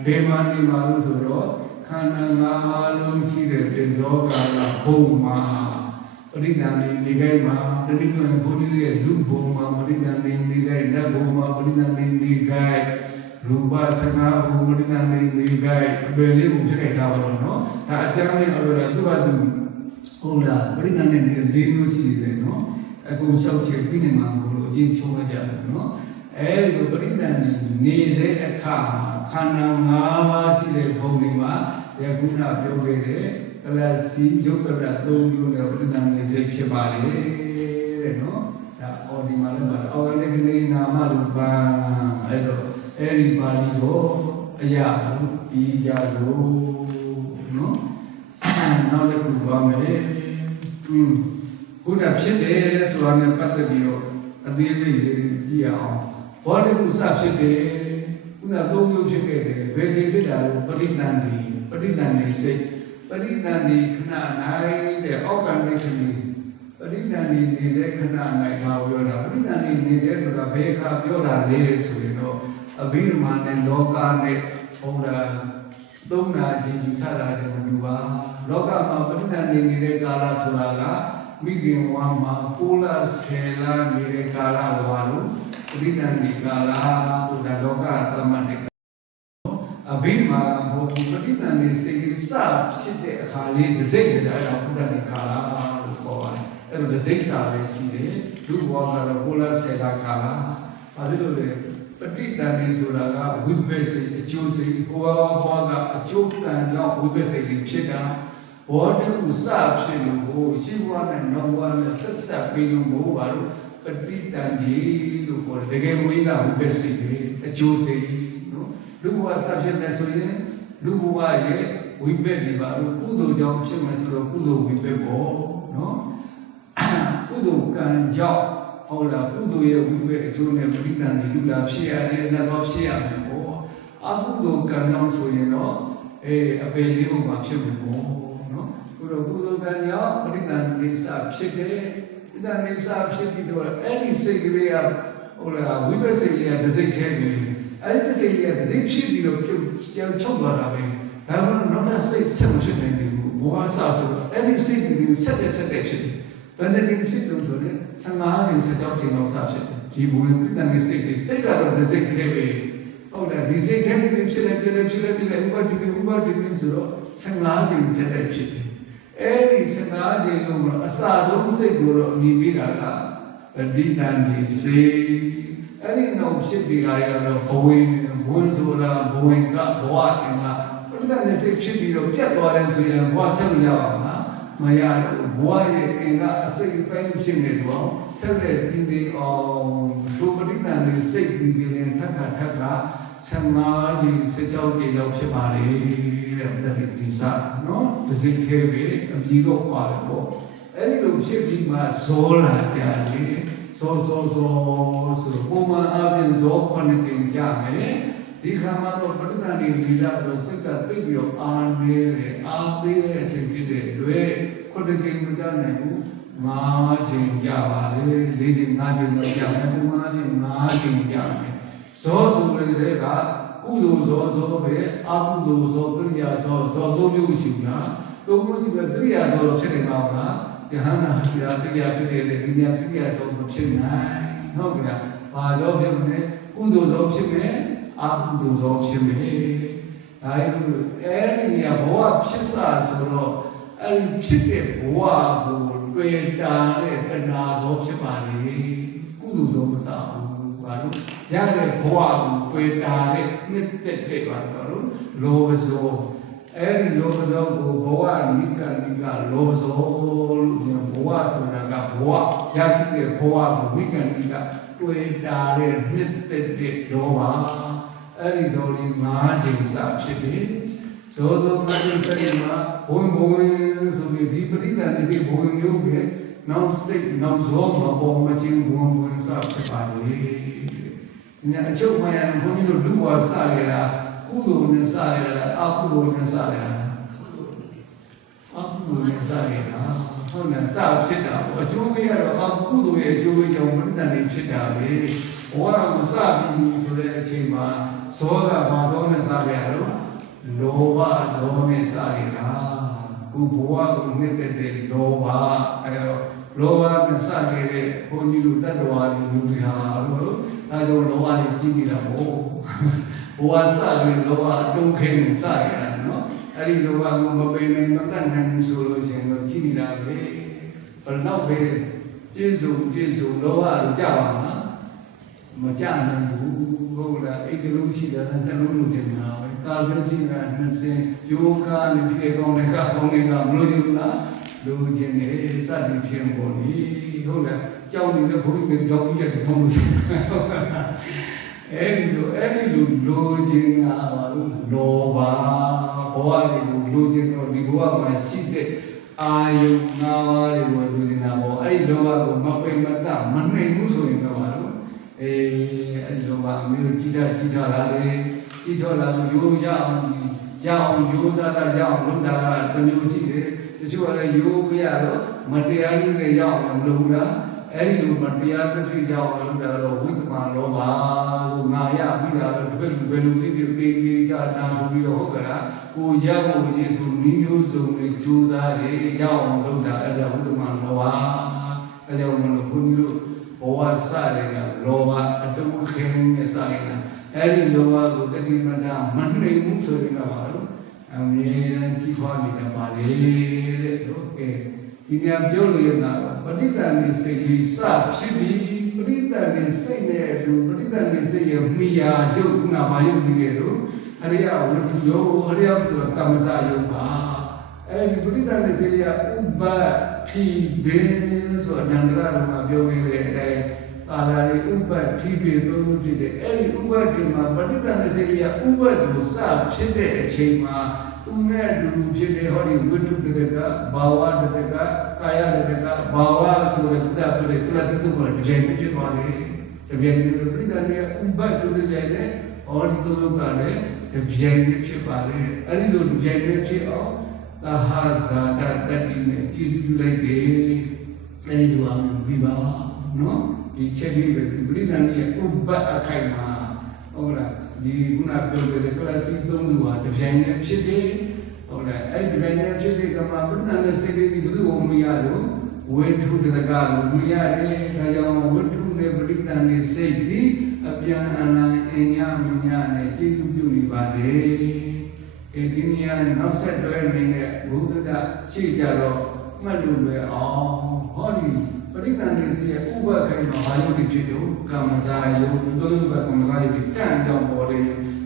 ဘေမာနိမာလို့ဆိုတော့ခန္ဓာ5ပါးလုံးရှိတဲ့ပင်စောကာလဘုံမှာပဋိသန္ဓေဒီကိမှာတတိယဘုန်းကြီးရဲ့လူဘုံမှာပဋိသန္ဓေဒီကိနတ်ဘုံမှာပဋိသန္ဓေဒီကိရူပ15ဘုံပဋိသန္ဓေဒီကိအပေလေးကိုဖြစ်ခဲ့တာပါတော့နော်ဒါအကျမ်းလေးအော်တော့သူ့ဘာသူဟုတ်လားပရိသတ်နဲ့၄မျိုးရှိတယ်နော်အကုန်လျှောက်ချေပြီးနေမှာမလို့အချင်းချုံးရကြတယ်နော်အဲဒီပရိသတ်နဲ့နေတဲ့အခါခန္ဓာ5ပါးရှိတဲ့ဘုံတွေမှာယခုနပြောခဲ့တဲ့ကလစီယုတ်ကရ3မျိုးနဲ့ပရိသတ်နဲ့စိတ်ဖြစ်ပါလေတဲ့နော်ဒါအော်ဒီမှာလည်းပါအော်လည်းကနေနာမရူပံအဲတော့အဲဒီပါဠိကိုအရာပြီးကြလို့နော်နောက်တစ်ခုပါမယ်ဘုရားဖြစ်တယ်ဆိုတာနဲ့ပတ်သက်ပြီးတော့အသေးစိတ်လေးကြည့်အောင်ဘောဓိကုစဖြစ်တယ်ခုန3မျိုးဖြစ်ခဲ့တယ်ဘယ်ချိန်ဖြစ်တာလဲပဋိသန္ဓေစိတ်ပဋိသန္ဓေခဏ၌တဲ့အောက်ကံဒိဋ္ဌိပဋိသန္ဓေနေစေခဏ၌ဘာပြောတာပဋိသန္ဓေနေစေဆိုတာဘယ်အခါပြောတာလဲဆိုရင်တော့အဘိဓမ္မာနဲ့လောကနဲ့ဟောတာသုံးနာခြင်းယူဆတာခြင်းမတူပါလောကမှာပဋိသန္ဓေနေတဲ့ကာလဆိုတာကမိခင်ဝါမှာ6လ10လနေတဲ့ကာလဝါလို့ပဋိသန္ဓေကာလလို့ဒါလောကသမတ်တဲ့အဘိဓမ္မာဘုံပဋိသန္ဓေစိတ်စဖြစ်တဲ့အခါလေးတစ်စိတ်နဲ့အဲ့ဒါပဋိသန္ဓေကာလလို့ခေါ်ပါတယ်အဲ့တော့တစ်စိတ်စာပဲရှိတယ်လူဘဝကတော့6လ10လကာလဘာဖြစ်လို့လဲပဋိသန္ဓေဆိုတာကဝိပ္ပစိတ်အကျိုးစိတ်ဘဝကအကျိုးကံကြောင့်ဝိပ္ပစိတ်ဖြစ်တာဘောဓိကုစဖြစ်လို့ကိုရှိဘဝနဲ့နောဘဝနဲ့ဆက်ဆက်ပြီးလို့မို့ပါလို့ပဋိသန္ဓေလို့ခေါ်တယ်တကယ်မွေးကဝိပ္ပစိတ်ပဲအကျိုးစိတ်နော်လူဘဝဆက်ဖြစ်နေဆိုရင်လူဘဝရဲ့ဝိပ္ပဒီပါလို့ကုသိုလ်ကြောင့်ဖြစ်မယ်ဆိုတော့ကုသိုလ်ဝိပ္ပပေါ့နော်ကုသိုလ်ကံကြောင့်ဟုတ်လားကုသိုလ်ရဲ့ဝိပ္ပအကျိုးနဲ့ပဋိသန္ဓေလူလာဖြစ်ရတယ်နတ်တော်ဖြစ်ရမယ်ပေါ့အကုသိုလ်ကံကြောင့်ဆိုရင်တော့အပေလေးပုံမှာဖြစ်မယ်ပေါ့နော်ကုသိုလ်ကံကြောင့်ပဋိသန္ဓေစဖြစ်တယ်ပဋိသန္ဓေစဖြစ်ပြီးတော့အဲ့ဒီစိတ်ကလေးကဟုတ်လားဝိပ္ပစိတ်လေးကတစ်စိတ်ထဲပဲအဲ့ဒီစိတ်လေးကတစ်စိတ်ဖြစ်ပြီးတော့ကြောက်ချုပ်သွားတာပဲဒါမှမဟုတ်နောက်စိတ်ဆက်မဖြစ်နိုင်ဘူးဘဝစဆိုအဲ့ဒီစိတ်ကလေးဆက်တဲ့ဖြစ်တယ်ဘယ်နဲ့ဖြစ်လို့ဆိုရင်15ရင်16ချိန်လောက်စဖြစ်တယ်ဒီဘုံပဋိသန္ဓေစိတ်ကတော့တစ်စိတ်ထဲပဲဟုတ်လားဒီစိတ်ထဲပြီးဖြစ်နေဥပဒိဆိုတော့15ချိန်ဆက်တဲ့ဖြစ်တယ်အဲ့ဒီ15ချိန်လုံးကအစာဆုံးစိတ်ကိုတော့အမိပေးတာကပဋိသန္ဓေစိတ်အဲ့ဒီနောက်ဖြစ်ပြီးတာကတော့ဘဝင်ဆိုတာဘဝင်ကဘဝအင်္ဂါပဋိသန္ဓေစိတ်ဖြစ်ပြီးတော့ပြတ်သွားတယ်ဆိုရင်ဘဝဆက်လို့ရပါမလားမရဘူးဘဝရဲ့အင်္ဂါအစိတ်ပိုင်းဖြစ်နေတော့ဆက်လက်ပြီးပြီးအောင်ဒုပဋိသန္ဓေစိတ်ပြီးပြီးနဲ့ထပ်ခါ15ကြီး16ကြီးလောက်ဖြစ်ပါလေတဲ့တတိတိစနော်ဒီစိတ်ထဲပဲအပြီးတော့ပါတယ်ပေါ့အဲ့ဒီလိုဖြစ်ပြီးမှဇောလာကြလေဇောဆိုတော့ပုံမှန်အပြင်ဇောခဏတင်ကြမယ်ဒီခါမှာတော့ပဋိသန္ဓေဒီလာတော့စိတ်ကသိပြီးတော့အာနေတယ်အာသေးတဲ့အချိန်ဖြစ်တဲ့တွေ့ခုတစ်ချိန်မကြနိုင်ဘူး5ချိန်ကြပါလေ4ချိန်5ချိန်တော့ကြမယ်ပုံမှန်အပြင်5ချိန်ကြမယ်ဇောဆိုတဲ့က ကုသိုလ်သောပဲအကုသိုလ်သောကရိယာသောသုံးမျိုးရှိလားသုံးမျိုးရှိပဲကရိယာသောဖြစ်နေမှာလားယဟန္တာကရိယာဖြစ်တဲ့ဒီညာကရိယာသောဖြစ်နိုင်ဟုတ်ကဲ့ဘာသောဖြစ်မလဲကုသိုလ်သောဖြစ်မယ်အကုသိုလ်သောဖြစ်မယ်အဲဒီနေရာဘဝဖြစ်စားဆိုတော့အဲဒီဖြစ်တဲ့ဘဝကိုတွေ့တာတဲ့တဏှာသောဖြစ်ပါလေကုသိုလ်သောမစားဘူးဘာလို့ရတဲ့ဘဝကိုတွေ့တာတဲ့နှစ်သက်တဲ့ပါတော့လောဘသောအဲဒီလောဘသောကိုဘဝနိကလောဘသောလို့ပြောဘဝဆိုတာကဘဝရရှိတဲ့ဘဝကိုနိကတွေ့တာတဲ့နှစ်သက်တဲ့လောဘအဲ့ဒီဆိုရင်5ချိန်စဖြစ်တယ်ဇောဇောမတိပရိမာဘုံဆိုပြီးဒီပရိသတ်ဒီဘုံမျိုးပဲနောက်စိတ်နောက်ဇောမပေါ်မချင်းဘုံစဖြစ်ပါလေ။ညာအချုပ်မှရဘုန်းကြီးတို့လူဝါစရတာကုသိုလ်နဲ့စရတာအကုသိုလ်နဲ့စရတာအကုသိုလ်နဲ့စရတာဟုတ်လားစဖြစ်တာပေါ့အကျိုးပေးရတော့အကုသိုလ်ရဲ့အကျိုးပေးကြောင့်ပရိသတ်တွေဖြစ်တာပဲ။ဘဝကိုစပြီးဆိုတဲ့အချိန်မှာဇောကဘာဇောနဲ့စရတော့လောဘဇောနဲ့စရတာကိုဘဝကိုနှစ်သက်တဲ့လောဘအဲတော့လောဘနဲ့စခဲ့တဲ့ဘုန်းကြီးတို့တတ္တဝါလူတွေဟာလို့ဒါကြောင့်လောဘကြီးကြီးနေတာပေါ့ဘဝစခဲ့လောဘအတုံးခဲနဲ့စရတာနော်အဲ့ဒီလောဘကိုမပေနိုင်မတတ်နိုင်ဘူးဆိုလို့ရှိရင်တော့ကြီးနေတာပဲဘယ်တော့ပဲပြည့်စုံလောဘကိုကြောက်ပါမှာမကြနိုင်ဘူးဟုတ်လားအိတ်ကလေးရှိတာနှလုံးလိုချင်တာပဲကာလစီကနှစ်စင်ယောဂနဲ့ဒီကောင်တွေကမလို့ချင်လားလူချင်းနေစသည်ဖြင့်ပေါ်လေဟုတ်လားကြောက်နေတဲ့ဘုန်းကြီးတွေကြောက်ပြီးတဲ့ကြောင်းလို့ရှိတယ်အဲ့ဒီလူချင်းကဘာလို့လောဘဘဝတွေကိုလူချင်းတော့ဒီဘဝမှာရှိတဲ့အာယုနာဝါတွေကိုလူချင်းတာပေါ့အဲ့ဒီလောဘကိုမပိမတမနိုင်ဘူးဆိုရင်တော့ဘာလို့အဲ့ဒီလောဘမျိုးကြီးထားလာတယ်ကြီးထော်လာလို့ရိုးရအောင်ရိုးသားရအောင်လုပ်တာကတစ်မျိုးရှိတယ်တချို့ကလည်းရိုးပြရတော့မတရားနည်းနဲ့ရအောင်မလုပ်ဘူးလားအဲ့ဒီလိုမတရားသတိရအောင်လုပ်တာတော့ဝိတ္တမလောဘကိုငါရပြီးတာတော့ဘယ်လိုဖြစ်ပြီးတာဆိုပြီးတော့ဟုတ်ကလားကိုရဖို့ယေရှုမျိုးစုံနဲ့ကြိုးစားတယ်ရအောင်လုပ်တာအဲ့ဒါဝိတ္တမလောဘအဲ့ကြောင့်မလို့ဘုန်းကြီးတို့ဘဝစတဲ့ကလောဘအတုခင်းနဲ့စရင်အဲ့ဒီလောဘကိုတတိမနာမနှိမ်မှုဆိုရင်တော့ဘာလို့အမြဲတမ်းကြီးထွားနေတာပါလေတဲ့တို့ကဲဒီကပြောလို့ရတာပဋိသန္ဓေစိတ်ကြီးစဖြစ်ပြီးပဋိသန္ဓေစိတ်နဲ့အတူပဋိသန္ဓေစိတ်ရဲ့မိယာရုပ်နာဘာရုပ်ကြီးရဲ့တို့အရိယဝတ္ထုယောအရိယဆိုကမ္မစယုတ်ပါအဲ့ဒီပဋိသန္ဓေစိတ်ရဲ့ဥပ္ပတိဘေဆိုအနန္တရကပြောခဲ့တဲ့အတိုင်းအာလာရီဥပ္ပတိဘေသုံးဖြစ်တဲ့အဲ့ဒီဥပ္ပတိမှာပဋိသန္ဓေစိတ်ရဲ့ဥပ္ပဆိုစဖြစ်တဲ့အချိန်မှာသူနဲ့အတူတူဖြစ်တဲ့ဟောဒီဝိတုတကဘာဝတကကာယတကဘာဝဆိုတဲ့ကုသပြတဲ့ကလစိတ်ကိုတကယ်ဖြစ်သွားတယ်တကယ်ပြိဿနဲ့ဥပ္ပဆိုတဲ့ကြိုင်နဲ့ဟောဒီတုကလည်းတကယ်ဖြစ်ပါတယ်အဲ့ဒီလိုတကယ်ဖြစ်အောင်သာဟာဇာတတတိနဲ့ကြည်စုပြုလိုက်တယ်အဲ့ဒီလိုအောင်ပြီးပါနော်ဒီချက်လေးပဲပြိဿနဲ့ဥပ္ပအခိုင်မှာဟုတ်လားဒီခုနပြောတဲ့ကလစီသုံးခုဟာတပြိုင်တည်းဖြစ်တယ်ဟုတ်လားအဲ့ဒီတပြိုင်တည်းဖြစ်တဲ့ကမှာပဋ္ဌာန်းနဲ့စိတ်လေးဘယ်သူ့ကိုမရလို့ဝိထုတကကိုမရတယ်ဒါကြောင့်ဝိထုနဲ့ပဋ္ဌာန်းနဲ့စိတ်ဒီအပြန်အလှန်အညာမညာနဲ့ကြည်ပြုနေပါတယ်ဒီနေရာနောက်ဆက်တွဲနေတဲ့ဘုဒ္ဓအခြေကြတော့မှတ်လို့ပဲအောင်ဟောဒီပဋိသန္ဓေစီရဲ့ဥပ္ပခိုင်မှာဘာယုတ်ဖြစ်လို့ကမ္မဇာယုတ်တို့ကကမ္မဇာယုတ်တန်ကြောင့်ပေါ်တယ်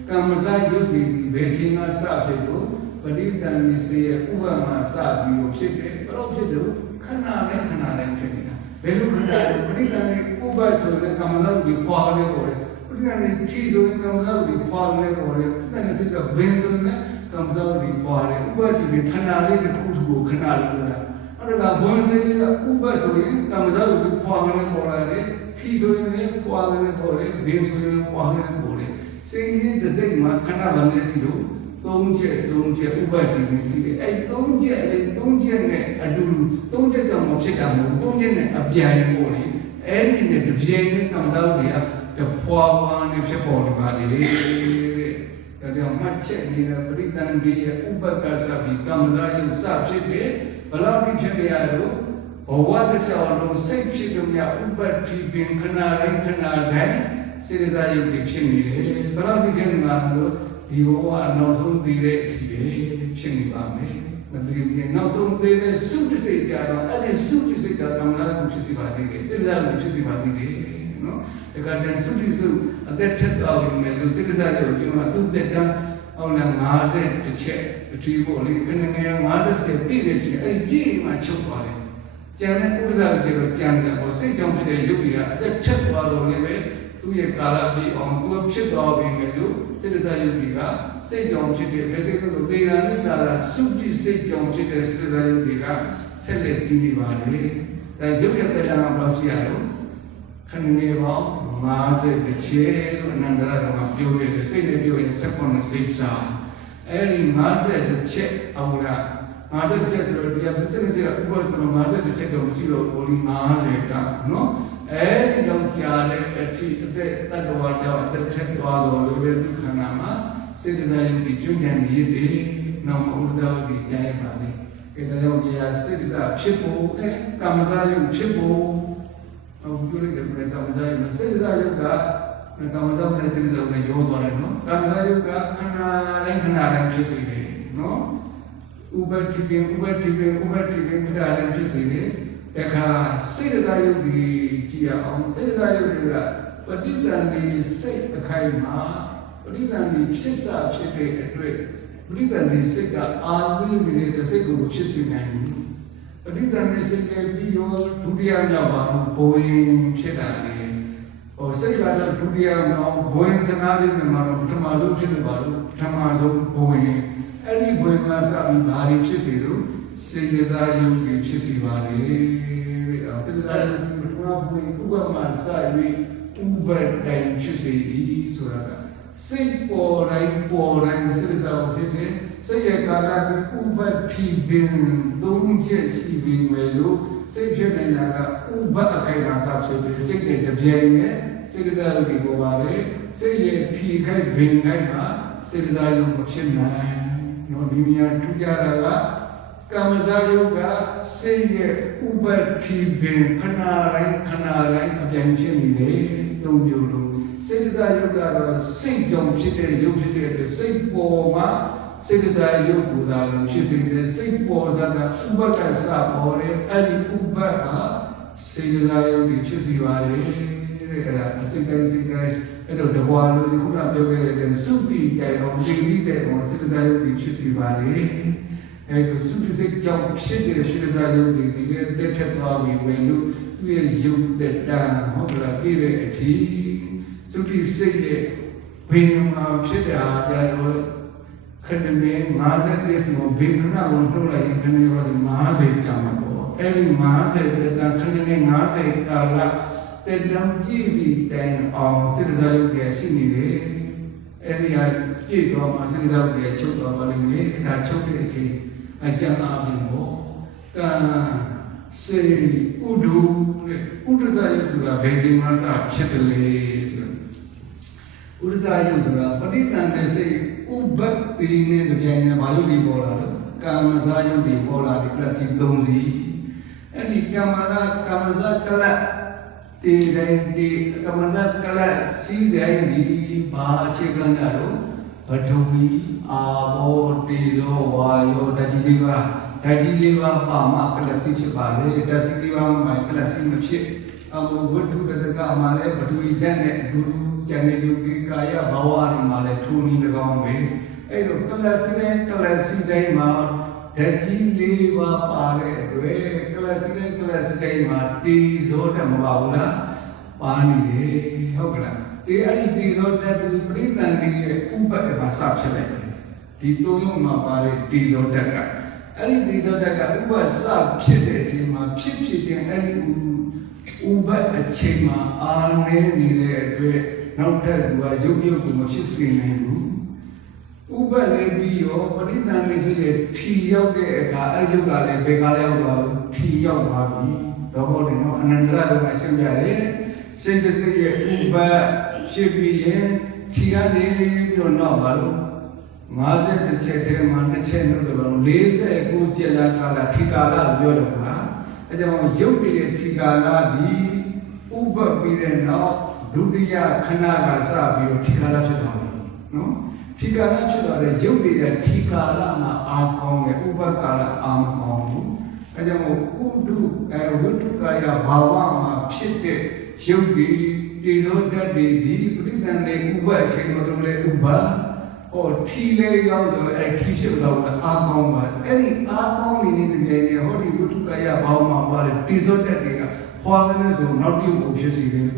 ကမ္မဇာယုတ်ဒီဘယ်ချိန်မှစဖြစ်လို့ပဋိသန္ဓေစီရဲ့ဥပ္ပမှာစပြီးလို့ဖြစ်တယ်ဘယ်လိုဖြစ်လို့ခဏတိုင်းဖြစ်နေတာဘယ်လိုခဏလဲပဋိသန္ဓေဥပ္ပဆိုတဲ့ကမ္မဇာယုတ်ကိုဖွာလဲပေါ်တယ်ပဋိသန္ဓေချီဆိုတဲ့ကမ္မဇာယုတ်ကိုဖွာလဲပေါ်တယ်ပဋိသန္ဓေစိတ်ကဘင်းဆိုတဲ့ကမ္မဇာယုတ်ကိုဖွာတယ်ဥပ္ပဒီခဏလေးတစ်ခုကိုခဏလေးဆိုတာအဲ့ဒါကဘုံစိတ်ကဥပ္ပဆိုရင်ကမ္မဇာယုတ်ကိုဖွာလဲပေါ်လာတယ်ထီဆိုရင်လည်းဖွာလဲပေါ်တယ်ဘင်းဆိုရင်ဖွာလဲပေါ်တယ်စိတ်ကြီးတစ်စိတ်မှာခဏဗန်းနဲ့ကြည့်လို့သုံးချက်ဥပ္ပဒီနဲ့ကြည့်တယ်အဲ့သုံးချက်နဲ့အတူသုံးချက်ကြောင့်မဖြစ်တာမဟုတ်သုံးချက်နဲ့အပြိုင်ပေါ်လေအဲ့ဒီနဲ့တပြိုင်နဲ့ကမ္မဇာယုတ်တွေကဖွာနဲ့ဖြစ်ပေါ်နေပါလေတဲ့ ဒါမှတ်ချက်နေတဲ့ပရိသန္တိရဲ့ဥပက္ခစပြီးကမ္မဇာယုစဖြစ်တယ်ဘလောက်ဒီဖြစ်နေရလို့ဘဝတစ်လျှောက်လုံးစိတ်ဖြစ်လို့များဥပတ္တိပင်ခဏတိုင်းစေတဇာယုဖြစ်နေတယ်ဘလောက်ဒီဖြစ်နေမှာလို့ဒီဘဝနောက်ဆုံးတည်တဲ့အထိဖြစ်နေပါမယ်မတည်ရင်နောက်ဆုံးတည်တဲ့စုတ္စိတ်ကြတော့အဲ့ဒီစုတ္စိတ်ကကမ္မဇာယုဖြစ်စီပါသေးတယ်စေတဇာယုဖြစ်စီပါသေးတယ်နော်ဒါကတည်းစုတ္စိတ်အသက်ထက်တော်ပြီမဲ့လို့စေတဇာယုကျွန်တော်သူ့တက်တာအော်လာ50တစ်ချက်အထီးဖို့လေခဏငယ်50ပြည့်တဲ့ချိန်အဲ့ဒီပြည့်မှချုပ်သွားတယ်ကျန်တဲ့ဥစ္စာတွေတော့ကျန်တယ်ပေါ့စိတ်ကြောင့်ဖြစ်တဲ့ယုတ်တွေကအသက်ထက်သွားတော့လည်းပဲသူ့ရဲ့ကာလပြည့်အောင်သူကဖြစ်သွားပြီမဲ့လို့စေတဇာယုတ်တွေကစိတ်ကြောင့်ဖြစ်တဲ့ဘယ်စိတ်ကိုသေရနိကာလစုတိစိတ်ကြောင့်ဖြစ်တဲ့စေတဇာယုတ်တွေကဆက်လက်တည်နေပါလေဒါရုပ်ရတဲ့လာမှာရှိရလို့ခဏငယ်ပေါင်း50ချေလို့အနန္တရကပြောခဲ့တယ်စိတ်နဲ့ပြောရင်စက္ကန့်စိတ်စာအဲ့ဒီ50ချက်အောင်လား50ချက်ဆိုတော့ဒီကပြဿနာစီကဥပ္ပဒေဆိုတော့50ချက်တော့မရှိတော့ဘူး50ကနော်အဲ့ဒီတော့ကြားတဲ့အထိအသက်တတ္တဝါတော့အသက်ထက်သွားတော့လို့ပဲဒုက္ခနာမှာစေတသာယုတ်ကြီးကျွမ်းကျင်ရည်တည်နောက်မဥဒ္ဒဝကြီးကြားရပါလေကဲဒါကြောင့်ဒီဟာစေတသာဖြစ်ဖို့ကမ္မဇာယုတ်ဖြစ်ဖို့ဟုတ်ပြောလိုက်တယ်ကမ္မဇာယုတ်စေတသာယုတ်ကကမ္မဇာနဲ့စေတသာကိုရောသွားတယ်နော်ကမ္မဇာယုတ်ကခဏတိုင်းဖြစ်စေတယ်နော်ဥပတိပင်ခဏတိုင်းဖြစ်စေတယ်အခါစေတသာယုတ်ကြီးကြည့်အောင်စေတသာယုတ်တွေကပဋိသန္ဓေစိတ်အခိုင်မှာပဋိသန္ဓေဖြစ်စာဖြစ်တဲ့အတွက်ပဋိသန္ဓေစိတ်ကအာသီနေတဲ့စိတ်ကိုဖြစ်စေနိုင်ဘူးပဋိသန္ဓေစိတ်ကပြီးရောဒုတိယမြောက်ပါလို့ဘဝင်းဖြစ်တာလေစိတ်ကတော့ဒုတိယမြောက်ဘဝင်းစကားလေးနဲ့မှာတော့ပထမဆုံးဖြစ်နေပါလို့ပထမဆုံးဘဝင်းအဲ့ဒီဘဝင်းကစပြီးဘာတွေဖြစ်စေလို့စေတသာယုတ်ကြီးဖြစ်စီပါလေစေတသာယုတ်ပထမဘဝင်းဥပမာစပြီးဥပတိုင်းဖြစ်စီဆိုတာကစိတ်ပေါ်တိုင်းစေတသာဖြစ်တယ်စိတ်ရဲ့ကာလကဥပတိပင်သုံးချက်ရှိပြီးမယ်လို့စိတ်ဖြစ်နေတာကဥပအခိုင်အမာစဖြစ်တယ်စိတ်ရဲ့တပြိုင်နဲ့စေတသာယုတ်ကိုပါလေစိတ်ရဲ့ထီခိုက်ပင်ခိုက်မှာစေတသာယုတ်မဖြစ်နိုင်နော်ဒီနေရာထူးခြားတာကကမ္မဇာယုတ်ကစိတ်ရဲ့ဥပတိပင်ခဏတိုင်းအပြိုင်ဖြစ်နေတယ်သုံးမျိုးလို့စေတသာယုတ်ကတော့စိတ်ကြောင့်ဖြစ်တဲ့ယုတ်ဖြစ်တဲ့အတွက်စိတ်ပေါ်မှာစေတသာယုတ်ကိုသာလို့ဖြစ်စေတယ်စိတ်ပေါ်တာကဥပက္ခစပေါ်တယ်အဲ့ဒီဥပက္ခစေတသာယုတ်ဖြစ်စီပါတယ်တဲ့အဲ့ဒါစိတ်တိုင်းအဲ့တော့တဘွားလို့ခုနပြောခဲ့တဲ့စုတိတိုင်အောင်ဒီတိတိုင်အောင်စေတသာယုတ်ဖြစ်စီပါတယ်အဲ့ဒီစုတိစိတ်ကြောင့်ဖြစ်တဲ့စေတသာယုတ်ဒီလေတက်ထက်သွားပြီးဝင်လို့သူ့ရဲ့ယုတ်တက်တာဟုတ်လားပြည့်တဲ့အထီးစုတိစိတ်ရဲ့ဘယ်မှာဖြစ်တဲ့ဟာကြတော့ခဏနဲ့50တိစမဘယ်ခဏကိုနှုတ်လိုက်ခဏရော50ကြာမှာပေါ့အဲ့ဒီ50တက်တာခဏနဲ့50ကာလတက်တံပြည့်ပြီးတိုင်အောင်စေတသာယုတ်ရဲ့ရှိနေတယ်အဲ့ဒီဟာပြည့်တော့မှစေတသာယုတ်ရဲ့ချုပ်တော့ပါလိမ့်မယ်ဒါချုပ်တဲ့အချိန်အကျဉ်းအားဖြင့်ပေါ့ကံစေဥဒုဥဒ္ဒဇာယုတ်ကဘယ်ချိန်မှစဖြစ်တယ်လေဥဒ္ဒဇာယုတ်ကပဋိသန္ဓေစိတ်ဥပ္ပတိနဲ့တပြိုင်နက်ဘာယုတ်ဒီပေါ်လာလို့ကာမဇာယုတ်ဒီပေါ်လာဒီကလပ်စီ3စီအဲ့ဒီကာမဇာကလပ်တေတိုင်းတေကာမဇာကလပ်စီတိုင်းဒီဘာအခြေခံရတော့ပထဝီအာဘောတေဇောဝါယောဓာတ်ကြီးလေးပါပါမကလပ်စီဖြစ်ပါလေဓာတ်ကြီးလေးပါမှာကလပ်စီမဖြစ်အမဝတ္ထုတတကမှာလည်းပထဝီဓာတ်နဲ့အတူကျန်တဲ့ယုတ်ဒီကာယဘာဝတွေမှာလည်းထိုးနီး၎င်းပဲအဲ့တော့ကလပ်စီတိုင်းမှာဓာတ်ကြီးလေးပါပါတဲ့အတွက်ကလပ်စီတိုင်းမှာတေဇောဓာတ်မပါဘူးလားပါနေတယ်ဟုတ်ကလားအဲ့ဒီတေဇောဓာတ်ဒီပရိသန္တိရဲ့ဥပ္ပဒေမှာစဖြစ်လိုက်တယ်ဒီသုံးလုံးမှာပါတဲ့တေဇောဓာတ်ကအဲ့ဒီတေဇောဓာတ်ကဥပ္ပစဖြစ်တဲ့အချိန်မှာဖြစ်ခြင်းအဲ့ဒီဥပ္ပအချိန်မှာအာနေနေတဲ့အတွက်နောက်ထပ်သူကရုပ်ကိုမဖြစ်စေနိုင်ဘူးဥပ္ပလည်းပြီးရောပဋိသန္ဓေဆိုတဲ့ထီရောက်တဲ့အခါအဲ့ရုပ်ကလည်းဘယ်ကလည်းရောက်သွားလို့ထီရောက်သွားပြီတော့ဟုတ်တယ်နော်အနန္တရဘုရားရှင်းပြတယ်စိတ်ရဲ့ဥပ္ပဖြစ်ပြီးရဲ့ထီကနေပြီးတော့နောက်ပါလို့ Maze the Chetem and the Chen lives a good Jelakala Tikala Yola. And then Yogi Tigala, the Uber Biden now, Dudia Kanaga Sabi, Tikala. No? Tikala, the Yogi Tikala, Akong, Uber Kala, Amkong. And then Udu, Wutukaya, Bawama, Pshite, Yogi, is all that the Britain, the Uber, Chemotole Uber. Or Chile out a teacher of the Agoma. Any Agom in India, how do you to Kaya Bauma, but desert that foreigners will not you obviously.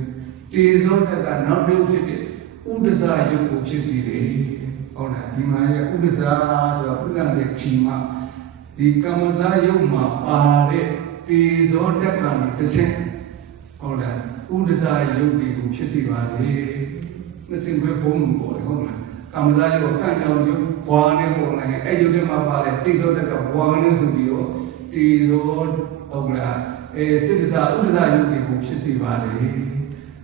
Desert that not you did. Udasa you obviously. Or Himaya Udasa, the Chima. The Kamaza Yuma, Pare, desert that can be the same. Or that Udasa you be obviously. Nothing but bone boy, homeland. Kamazayo, Kanyo, Guane, and Edutema, Tiso, the Guane Subio, Tiso, Ogra, a citizen, Uzayu, the Kushisi Valley,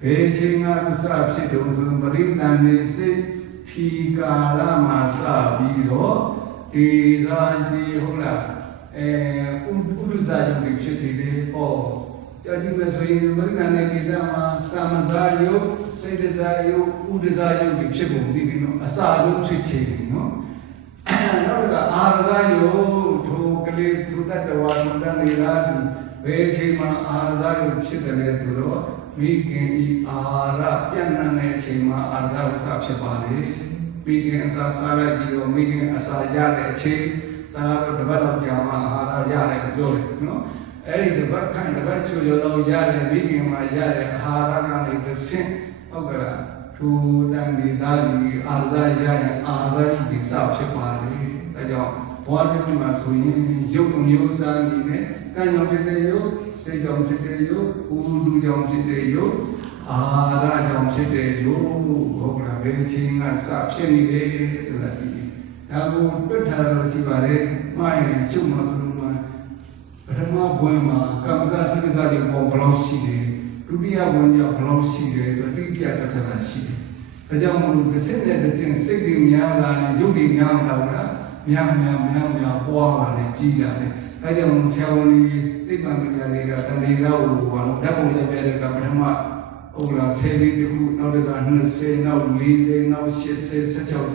Paging Usab Shido, Marina, and say, Tika Masa, Biro, Tiza, the Hola, Uzayu, the Kushisi, or judging the swing, Marina, and Nizama, Kamazayo. Say desire, who desire you chip of the Asadu Chichi, no? And not the Arzayo to collect through that the one done in Latin, where Chima Arzayo chip the Lezulo, we can eat Ara, Yanane Chima, Arzayo Sapshapari, we can Sara, making a Sayale chain, Sara develop Jama, Ara Yare, no? Every the back kind of virtue, you know, Yare, making my Yare, Hara, the same. Ogara to them the Dadi, Azaya, Azai, the South Chapari, a job. What you must win, Yokum Yusa, Kanyo Titeyo, say Jom Titeyo, Udu Jom Titeyo, Ada Jom Titeyo, Ogra Beijing, and Sapsheni Day, so that I would put her Sivare, my Chuma, Rama Boema, Kamza Sakazadi, Bomblossi. To be a one year blousy, the Tikia Katarashi. A young the same sitting Yala, Yubi Yamla, Yam, Boa, and Giga. A young Sally, Tibandia, Tanila, one double level Gabrama, Ola, Sally, the good, not the say, now Lise, now she says, such as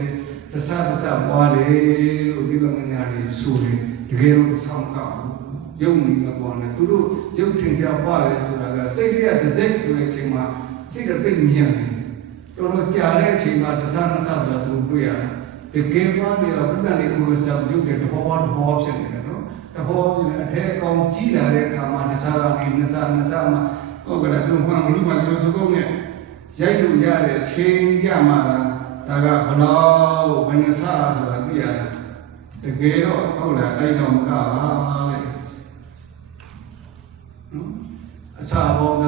the Sadasa Wale, Udivangani, Suri, the girl of the Sound Cow. Young upon to do, young things are bodies, say, the sex to a chima, see the big yammy. Don't Jare chima, the sun Sasa to Buya. The game one, the Britannic was subdued to forward option, you know. The whole take on Chila, come and Sara in the Sama, over the Luma, Yosogome. Jaidu Yare, Chain Yamara, Taga Palo, when you saw the Dia. The gate of Ola, I don't go. Sabon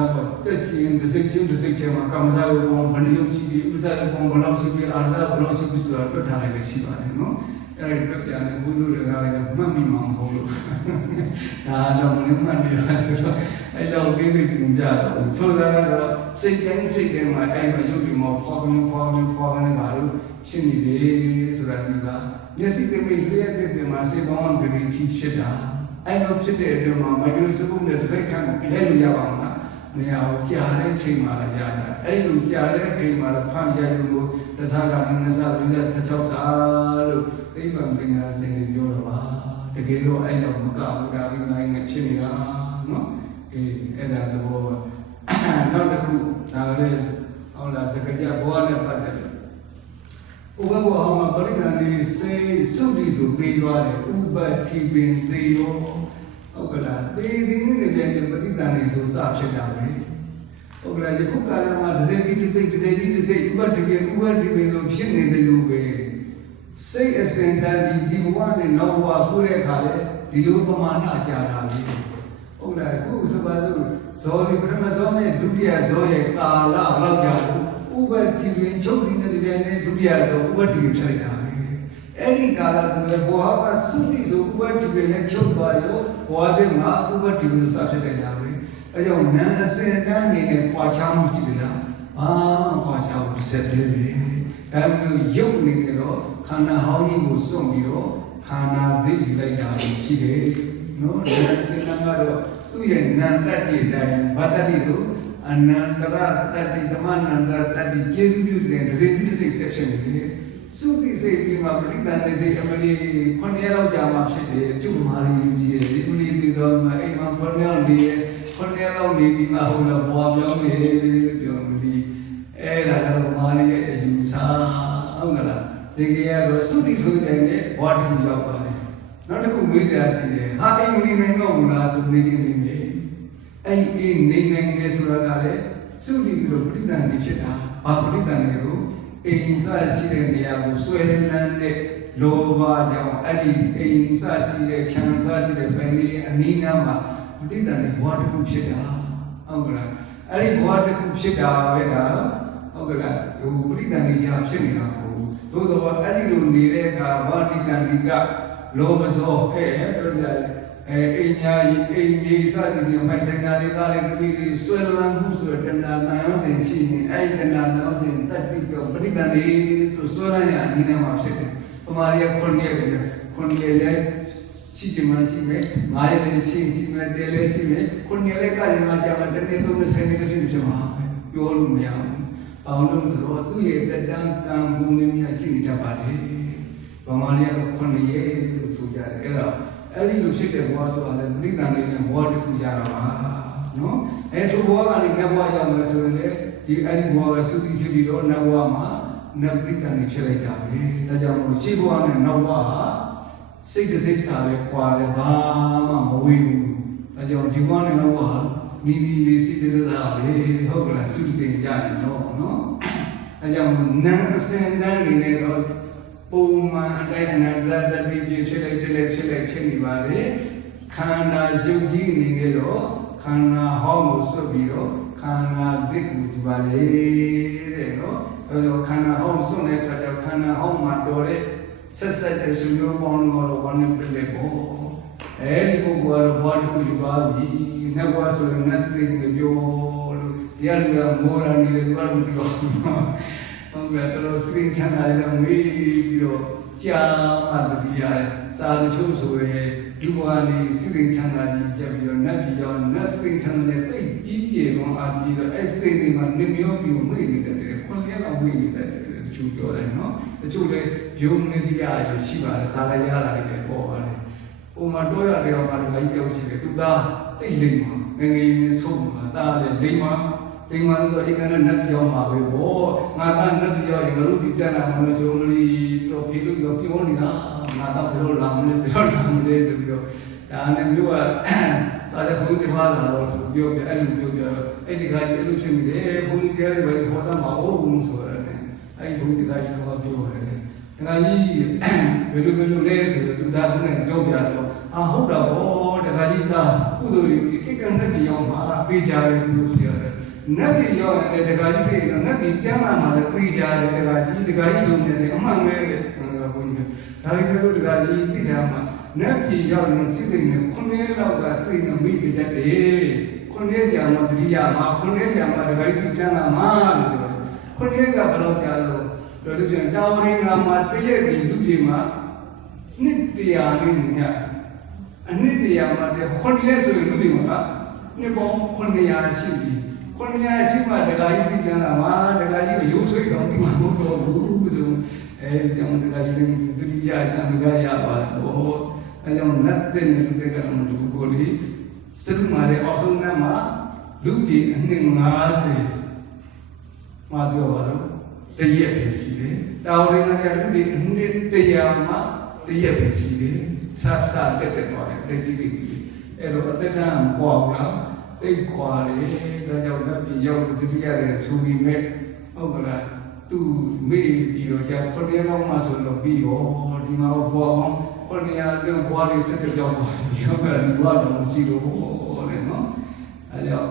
the section, Kamaza, Paniosi, Uza, Pomolosi, Arda, Blosi, Arta, Siva, no? I prepped and Guru, Mammy Mambo. I love giving Java. So that second, my time, you'll be more fogging, Baru, Shini, Suradiva. Yes, it can be clear with the massive on the rich. I know today, my girl's that second, Yavana, now Jare Chimara, I do Jare came out of Panja, the Saga and the Saga, such as all, they will bring us in Yoruba, the Gero end of Macau, having like a Chimira, no? And at the war, not the coup, nowadays, all that's a Kaja born and pattern. Uba Barina say, so these will be Uba Tibin, they Ola, they didn't get the Barina to Sapshami. Ola, the Kukarama, they say, but again, what do we look in the Ube? Say a sentence, the one in Nova Kurekale, the Lupamana Jana. Ola, who's about sorry, Pramazone, Dudia Zoe, Kala, Raja. Uber TV, Choking the Divine, Dudia, Uber TV China. Any color, the Boa, Sunnis, Uber TV, and Chobayo, Boadema, Uber TV, Saturday Davi. A young Nana said, Danny, and Pacham Chila. Ah, Pacham said, ဒါမျိုးရုပ်နေကြတော့ခန္ဓာဟောင်းကြီးကိုစွန့်ပြီးတော့ခန္ဓာသိယူလိုက်တာရှိတယ်နော်ဒါစေတနာကတော့သူ့ရဲ့နန္တတ္တိတိုင်းဘာတ္တိတို့အနန္တရတ္တိဓမ္မနန္တရတ္တိကျေစုပြုတဲ့ဒဇိတိစိတ် section တွေစုတိစိတ်ပြီးမှပရိသန္တိစိတ်အမလီ9ရက်လောက်ကြာမှဖြစ်တယ်ကျုပ်မာရီယူကြီးရဲ့ဒီမလီပြီးတော့မှအိမ်မှာ9ရက်နေ9ရက်လောက်နေပြီးမှဟိုတော့ဘွားပြောင်းနေပြောမလီအဲ့ဒါကတော့မာရီရဲ့အယူဆဟုတ်ကလားဒီကရတော့စုတိဆိုတဲ့ဘွားတူရောက်ပါတယ်နောက်တစ်ခုမေးစရာရှိတယ်ဟာအိမ်မလီနိုင်တော့ဘူးလားဆိုမေးခြင်းနေမယ်အဲ့ဒီနေနိုင်တယ်ဆိုတာကလည်းစုတိပြီးတော့ပရိသန္တိဖြစ်တာဘာပရိသန္တိကိုအိမ်စားရှိတဲ့နေရာကိုဆွဲလန်းတဲ့လောဘကြောင့်အဲ့ဒီအိမ်စားရှိတဲ့ခြံစားရှိတဲ့ပင်လေးအနည်းနာမှာပဋိသန္ဓေဘဝတစ်ခုဖြစ်တာဟုတ်ကလားအဲ့ဒီဘဝတစ်ခုဖြစ်တာပဲဒါဟုတ်ကလားဟိုပဋိသန္ဓေကြာဖြစ်နေတာကိုသို့တော့အဲ့ဒီလိုနေတဲ့အခါဘာတိကံဒီကလောဘဇောပြောကြတယ်အိမ်ညာအိမ်ကြီးစသည်ဖြင့်မိုက်ဆိုင်တာလေးသားလေးသမီးလေးဆွဲလန်းမှုဆိုတဲ့တဏှာတန်ရောစဉ်ရှိရင်အဲ့ဒီတဏှာတန်ရောစဉ်တတ်ပြီးတော့ပဋိသန္ဓေဆိုဆွဲလန်းရအနည်းနဲ့မှဖြစ်တယ်။ပမာရီက9ရက်ပဲ9ရက်လည်းရှိချင်မှရှိမယ်9ရက်လည်းရှိမယ်10လည်းရှိမယ်9ရက်လည်းကကြမှာကြာမှာတစ်နေ့30နေ့ဖြစ်မှာပြောလို့မရဘူး။အောင်လို့ဆိုတော့သူ့ရဲ့တတန်းကံကူနေမြရှိနေတတ်ပါတယ်။ပမာရီက9ရက်လို့ဆိုကြတယ်အဲ့တော့အဲ့ဒီလိုဖြစ်တဲ့ဘဝဆိုတာလည်းပဋိသန္ဓေနဲ့ဘဝတစ်ခုရတာပါနော်အဲ့ဒီဘဝကနေနတ်ဘဝရောက်မယ်ဆိုရင်လေဒီအဲ့ဒီဘဝပဲသုတိဖြစ်ပြီးတော့နတ်ဘဝမှာနတ်ပဋိသန္ဓေဖြစ်လိုက်တာပဲဒါကြောင့်မို့ရှေးဘဝနဲ့နောက်ဘဝဟာစိတ်တစိတ်စာပဲကွာတယ်ဘာမှမဝေးဘူးဒါကြောင့်ဒီဘဝနဲ့နောက်ဘဝဟာမိမိလေးစိတ်တစိတ်စာပဲဟုတ်ကလားသုတိစိတ်ရရင်တော့နော်ဒါကြောင့်နတ်အစဉ်တန်းနေနေတော့ပုံမှန်အတိုင်းအနန္တတတိဖြစ်လိုက်နေပါလေခန္ဓာရုပ်ကြီးအနေနဲ့တော့ခန္ဓာဟောင်းကိုစွတ်ပြီးတော့ခန္ဓာသစ်ကိုဒီပါလေတဲ့နော်အဲတော့ခန္ဓာဟောင်းစွတ်တဲ့အခါကျတော့ခန္ဓာဟောင်းမှာတော်တဲ့ဆက်တဲ့ရှင်မျိုးပေါင်းလို့တော့ဘာနဲ့ပြလဲပေါ့အဲဒီပုဂ္ဂိုလ်ကတော့ဘာတစ်ခုယူပါပြီနတ်ဘဝဆိုရင်နတ်စိတ်ကိုပြောလို့တရားလူကမောရနေတယ်သူကတော့မပြောဘူးဟုတ်ကဲ့တော်စရင်ချမ်းသာတယ်မေးပြီးတော့ကြာမှတတိယစာတချို့ဆိုရဲဒီဘဝလေးစရင်ချမ်းသာကြီးကြပြီးတော့နတ်ပြည်ရောနတ်စရင်ချမ်းသာတဲ့တိတ်ကြီးကျယ်လုံးအားပြီးတော့အဲ့စိတ်တွေမှာနှမျောပြီးမေ့နေတဲ့ခွန်ရလောက်မေ့နေတဲ့တချို့ပြောတယ်နော်တချို့လည်းဘုံနေတရားရရှိပါတယ်စာရရတာတွေပေါ်ပါတယ်ပုံမှာတော့ရတယ်အောင်ပါလေကြီးပြောရှိတယ်သူသားတိတ်လိမ့်မှာငငယ်နဲ့ဆုံးမှာတားတယ်လိမ့်မှာဒီမှာတော့ဒီကနေ့နတ်ပြောမှာပဲဗောငါသားနတ်ပြောရင်ငါတို့စီတက်လာမှာဆိုမလို့တော့ဖေလို့ပြောနေတာငါသားဘယ်လိုလာမလဲဘယ်လိုလာမလဲဆိုပြီးတော့ဒါနဲ့မျိုးကစားတဲ့ဘုန်းကြီးကလာတော့ပြောပြအဲ့လိုပြောပြတော့အဲ့ဒီကကြီးအဲ့လိုဖြစ်နေတယ်ဘုန်းကြီးတရားတွေပဲခေါ်သားမှာဟုတ်ဘူးဆိုတော့အဲ့ဒီဘုန်းကြီးကကြီးကတော့ပြောတယ်ငါကြီးဘယ်လိုလဲဆိုတော့သူသားကလည်းကြောက်ပြတော့ဟုတ်တာဗောတခါကြီးကကုသိုလ်တွေကိကနဲ့ပြောင်းမှာပေးကြတယ်လို့ဆိုရတယ်နတ်ပြည်ရောက်ရင်တခါကြီးစိတ်တော့နတ်ပြည်ပြန်လာမှလည်းသိကြတယ်တခါကြီးလုံးနေတယ်အမှန်ပဲလေဘုန်းကြီးဒါပေမဲ့တခါကြီးသိကြမှာနတ်ပြည်ရောက်ရင်စိတ်နဲ့9ရက်လောက်ကစိတ်နဲ့မိတတ်တယ်9ရက်ကြာမှတတိယမှာ9ရက်ကြာမှတခါကြီးပြန်လာမှလို့9ရက်ကဘယ်လောက်ကြာလို့ပြောလို့ပြန်တာဝရင်းကမှာတရက်ကြီးလူပြည်မှာနှစ်100နဲ့ညအနှစ်100မှာ9ရက်ဆိုရင်လူပြည်မှာနှစ်ပေါင်း900ရှိပြီ900ရှိမှတခါကြီးသိပြန်လာမှာတခါကြီးရိုးဆွေးကောင်းဒီမှာမဟုတ်တော့ဘူးဆိုအဲဒီကြောင့်တခါကြီးတတိယတန်ခါရပါတယ်ဟောအဲကြောင့်နတ်တဲ့လူတွေကလည်းလူကိုလေစရုမာရဲ့အောက်ဆုံးနတ်မှာလူပြည်အနှစ်50မှာပြောပါတော့တရက်ပဲရှိတယ်တာဝရင်းကလူပြည်အနှစ်100မှာတရက်ပဲရှိတယ်ဆပ်ဆပ်တက်သွားတယ်တကြီးကြီးအဲ့တော့အသက်တန်းမကွာဘူးလားတိတ်ခွာတယ်ဒါကြောင့်လက်ပြရောက်တတိယရဲ့ဇူမီမဲ့ဟုတ်ကလားသူမေ့ပြီးတော့ကြာ9ရက်လောက်မှဆိုတော့ပြီးရောဒီမှာဘွားပေါင်း900ကျော်ဘွားလေး7ကျော်ပါဒီဟုတ်ကလားဒီဘွားတော့မရှိတော့ဘူးလေနော်အဲကြောင့်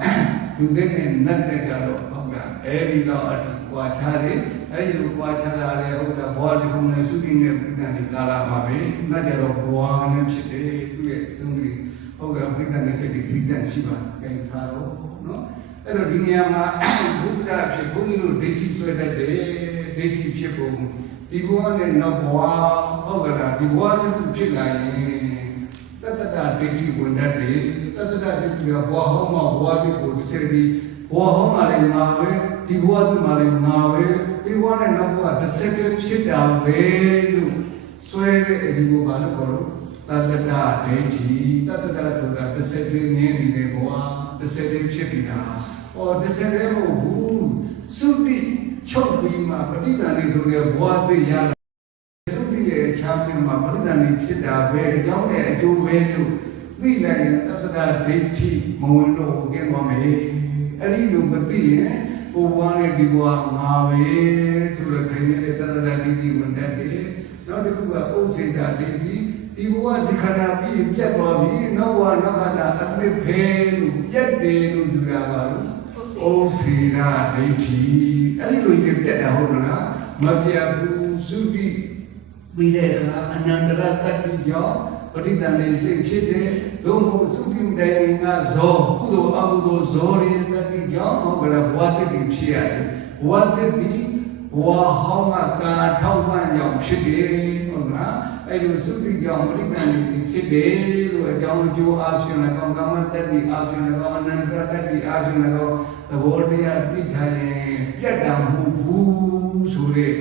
လူတဲ့နဲ့နတ်တဲ့ကတော့ဟုတ်ကလားအဲဒီတော့အထူးကွာခြားတယ်အဲဒီလိုကွာခြားတာလေဟုတ်ကလားဘွားဒီကုန်းနဲ့စုပြီးနဲ့ပြည်တယ်ဒီကာလာပါပဲနတ်ကြတော့ဘွားနဲ့ဖြစ်တယ်သူရဲ့အဆုံးကြီးဟုတ်ကဲ့ပြည်တယ်စိတ်ကြီးပြည်တယ်ရှိပါတယ်ထားတော့နော်အဲ့တော့ဒီနေရာမှာဘုရားဖြစ်ဘုန်းကြီးတို့ဒိဋ္ဌိဆွဲတတ်တယ် ဒိဋ္ဌိဖြစ်ပုံဒီဘဝနဲ့နောက်ဘဝဟုတ်ကလားဒီဘဝတစ်ခုဖြစ်လာရင်တတ္တဒိဋ္ဌိဝင်တတ်တယ်တတ္တဒိဋ္ဌိကဘဝဟောင်းမှာဘဝတစ်ကိုတစ်စက်ဒီဘဝဟောင်းမှာလည်းငါပဲဒီဘဝတစ်မှာလည်းငါပဲဒီဘဝနဲ့နောက်ဘဝတစ်စက်ဖြစ်တာပဲလို့ဆွဲတဲ့အဒီဘဝဘာလို့ခေါ်လို့တတ္တဒိဋ္ဌိတတ္တဒဆိုတာတစ်စက်ငင်းနေတဲ့ဘဝတစ်စက်ဖြစ်နေတာဟောတစ်စက်လည်းမဟုတ်ဘူးသုတိချုပ်ပြီးမှပဋိသန္ဓေဆိုတဲ့ဘဝသိရသုတိရဲ့ချမ်းမြေမှာပဋိသန္ဓေဖြစ်တာပဲအကြောင်းနဲ့အကျိုးပဲလို့သိလိုက်ရင်တတ္တဒိဋ္ဌိမဝင်လို့ကျင်းသွားမယ်အဲ့ဒီလိုမသိရင်ဘဝနဲ့ဒီဘဝငါပဲဆိုတော့ခင်ဗျားတတ္တဒိဋ္ဌိဝင်တတ်တယ်နောက်တစ်ခုကဥစ္စေတဒိဋ္ဌိဒီဘဝဒီခန္ဓာပြီးပြတ်သွားပြီနောက်ဘဝနောက်ခန္ဓာအသစ်ဖဲလို့ပြတ်တယ်လို့ယူတာပါလို့ဩစေရာဒိဋ္ဌိအဲ့ဒီလိုကြီးပြတ်တာဟုတ်လားမပြတ်ဘူးသုတိပြီးတဲ့အခါအနန္တရတ္တိကြောင့်ပဋိသန္ဓေစိတ်ဖြစ်တဲ့သို့မဟုတ်သုတိတိုင်ကဇောကုသိုလ်အကုသိုလ်ဇောရတ္တိကြောင့်ဟုတ်ကလားဘဝတတိဖြစ်ရတယ်ဘဝတတိဘဝဟောင်းကကာထောက်ပံ့ကြောင့်ဖြစ်တယ်ဟုတ်လားအဲ့လိုသုတိကြောင့်ပဋိသန္ဓေဖြစ်တယ်လို့အကြောင်းအကျိုးအဖြစ်နဲ့ကောင်းကာမတ္တိအဖြစ်နဲ့ကောင်းအနန္တရတ္တိအဖြစ်နဲ့ကောင်းသဘောတရားပြိထိုင်ရင်ပြတ်တာမဟုတ်ဘူးဆိုတဲ့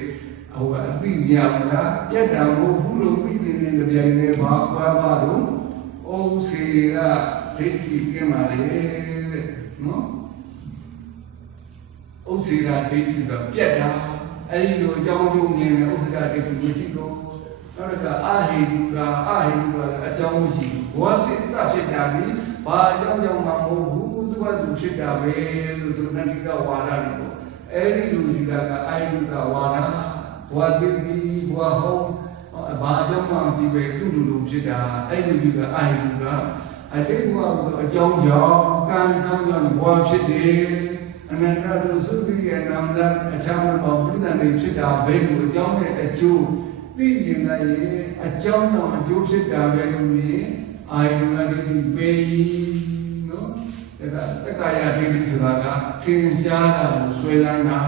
ဟိုအသိဉာဏ်ကပြတ်တာမဟုတ်ဘူးလို့ပြီးတဲ့နေ့ကြိုင်နေပါပါတော့ဩစေရဒိဋ္ဌိကမှာလေနော်ဩစေရဒိဋ္ဌိကပြတ်တာအဲ့ဒီလိုအကြောင်းအကျိုးမြင်တဲ့ဥစ္စာဒိဋ္ဌိမရှိတော့နောက်တစ်ခါအာဟိတုကအကြောင်းမရှိဘူးဘောတိစဖြစ်တာဒီဘာအကြောင်းကြောင့်မှမဟုတ်ဘူးသူကသူဖြစ်တာပဲလို့ဆိုနတိကဝါဒတွေပေါ့အဲ့ဒီလူကြီးကအာဟိတုကဝါဒဘောတိဘောဟောဘာအကြောင်းမှမရှိပဲသူ့လူဖြစ်တာအဲ့ဒီလူကြီးကအာဟိတုကအတိတ်ဘဝကအကြောင်းကြောင့်ကံကြောင့်ဘောဖြစ်တယ်အနန္တရသုတိရဲ့နာမည်အခြားမှာပဋိသန္ဓေဖြစ်တာဘယ်လိုအကြောင်းနဲ့အကျိုးသိမြင်လိုက်ရင်အကြောင်းကြောင့်အကျိုးဖြစ်တာပဲလို့မြင်အာယုန်ဒိဋ္ဌိပေနော်ဒါကတက္ကရာဒိဋ္ဌိဆိုတာကသင်ရှားတာကိုဆွဲလန်းတာ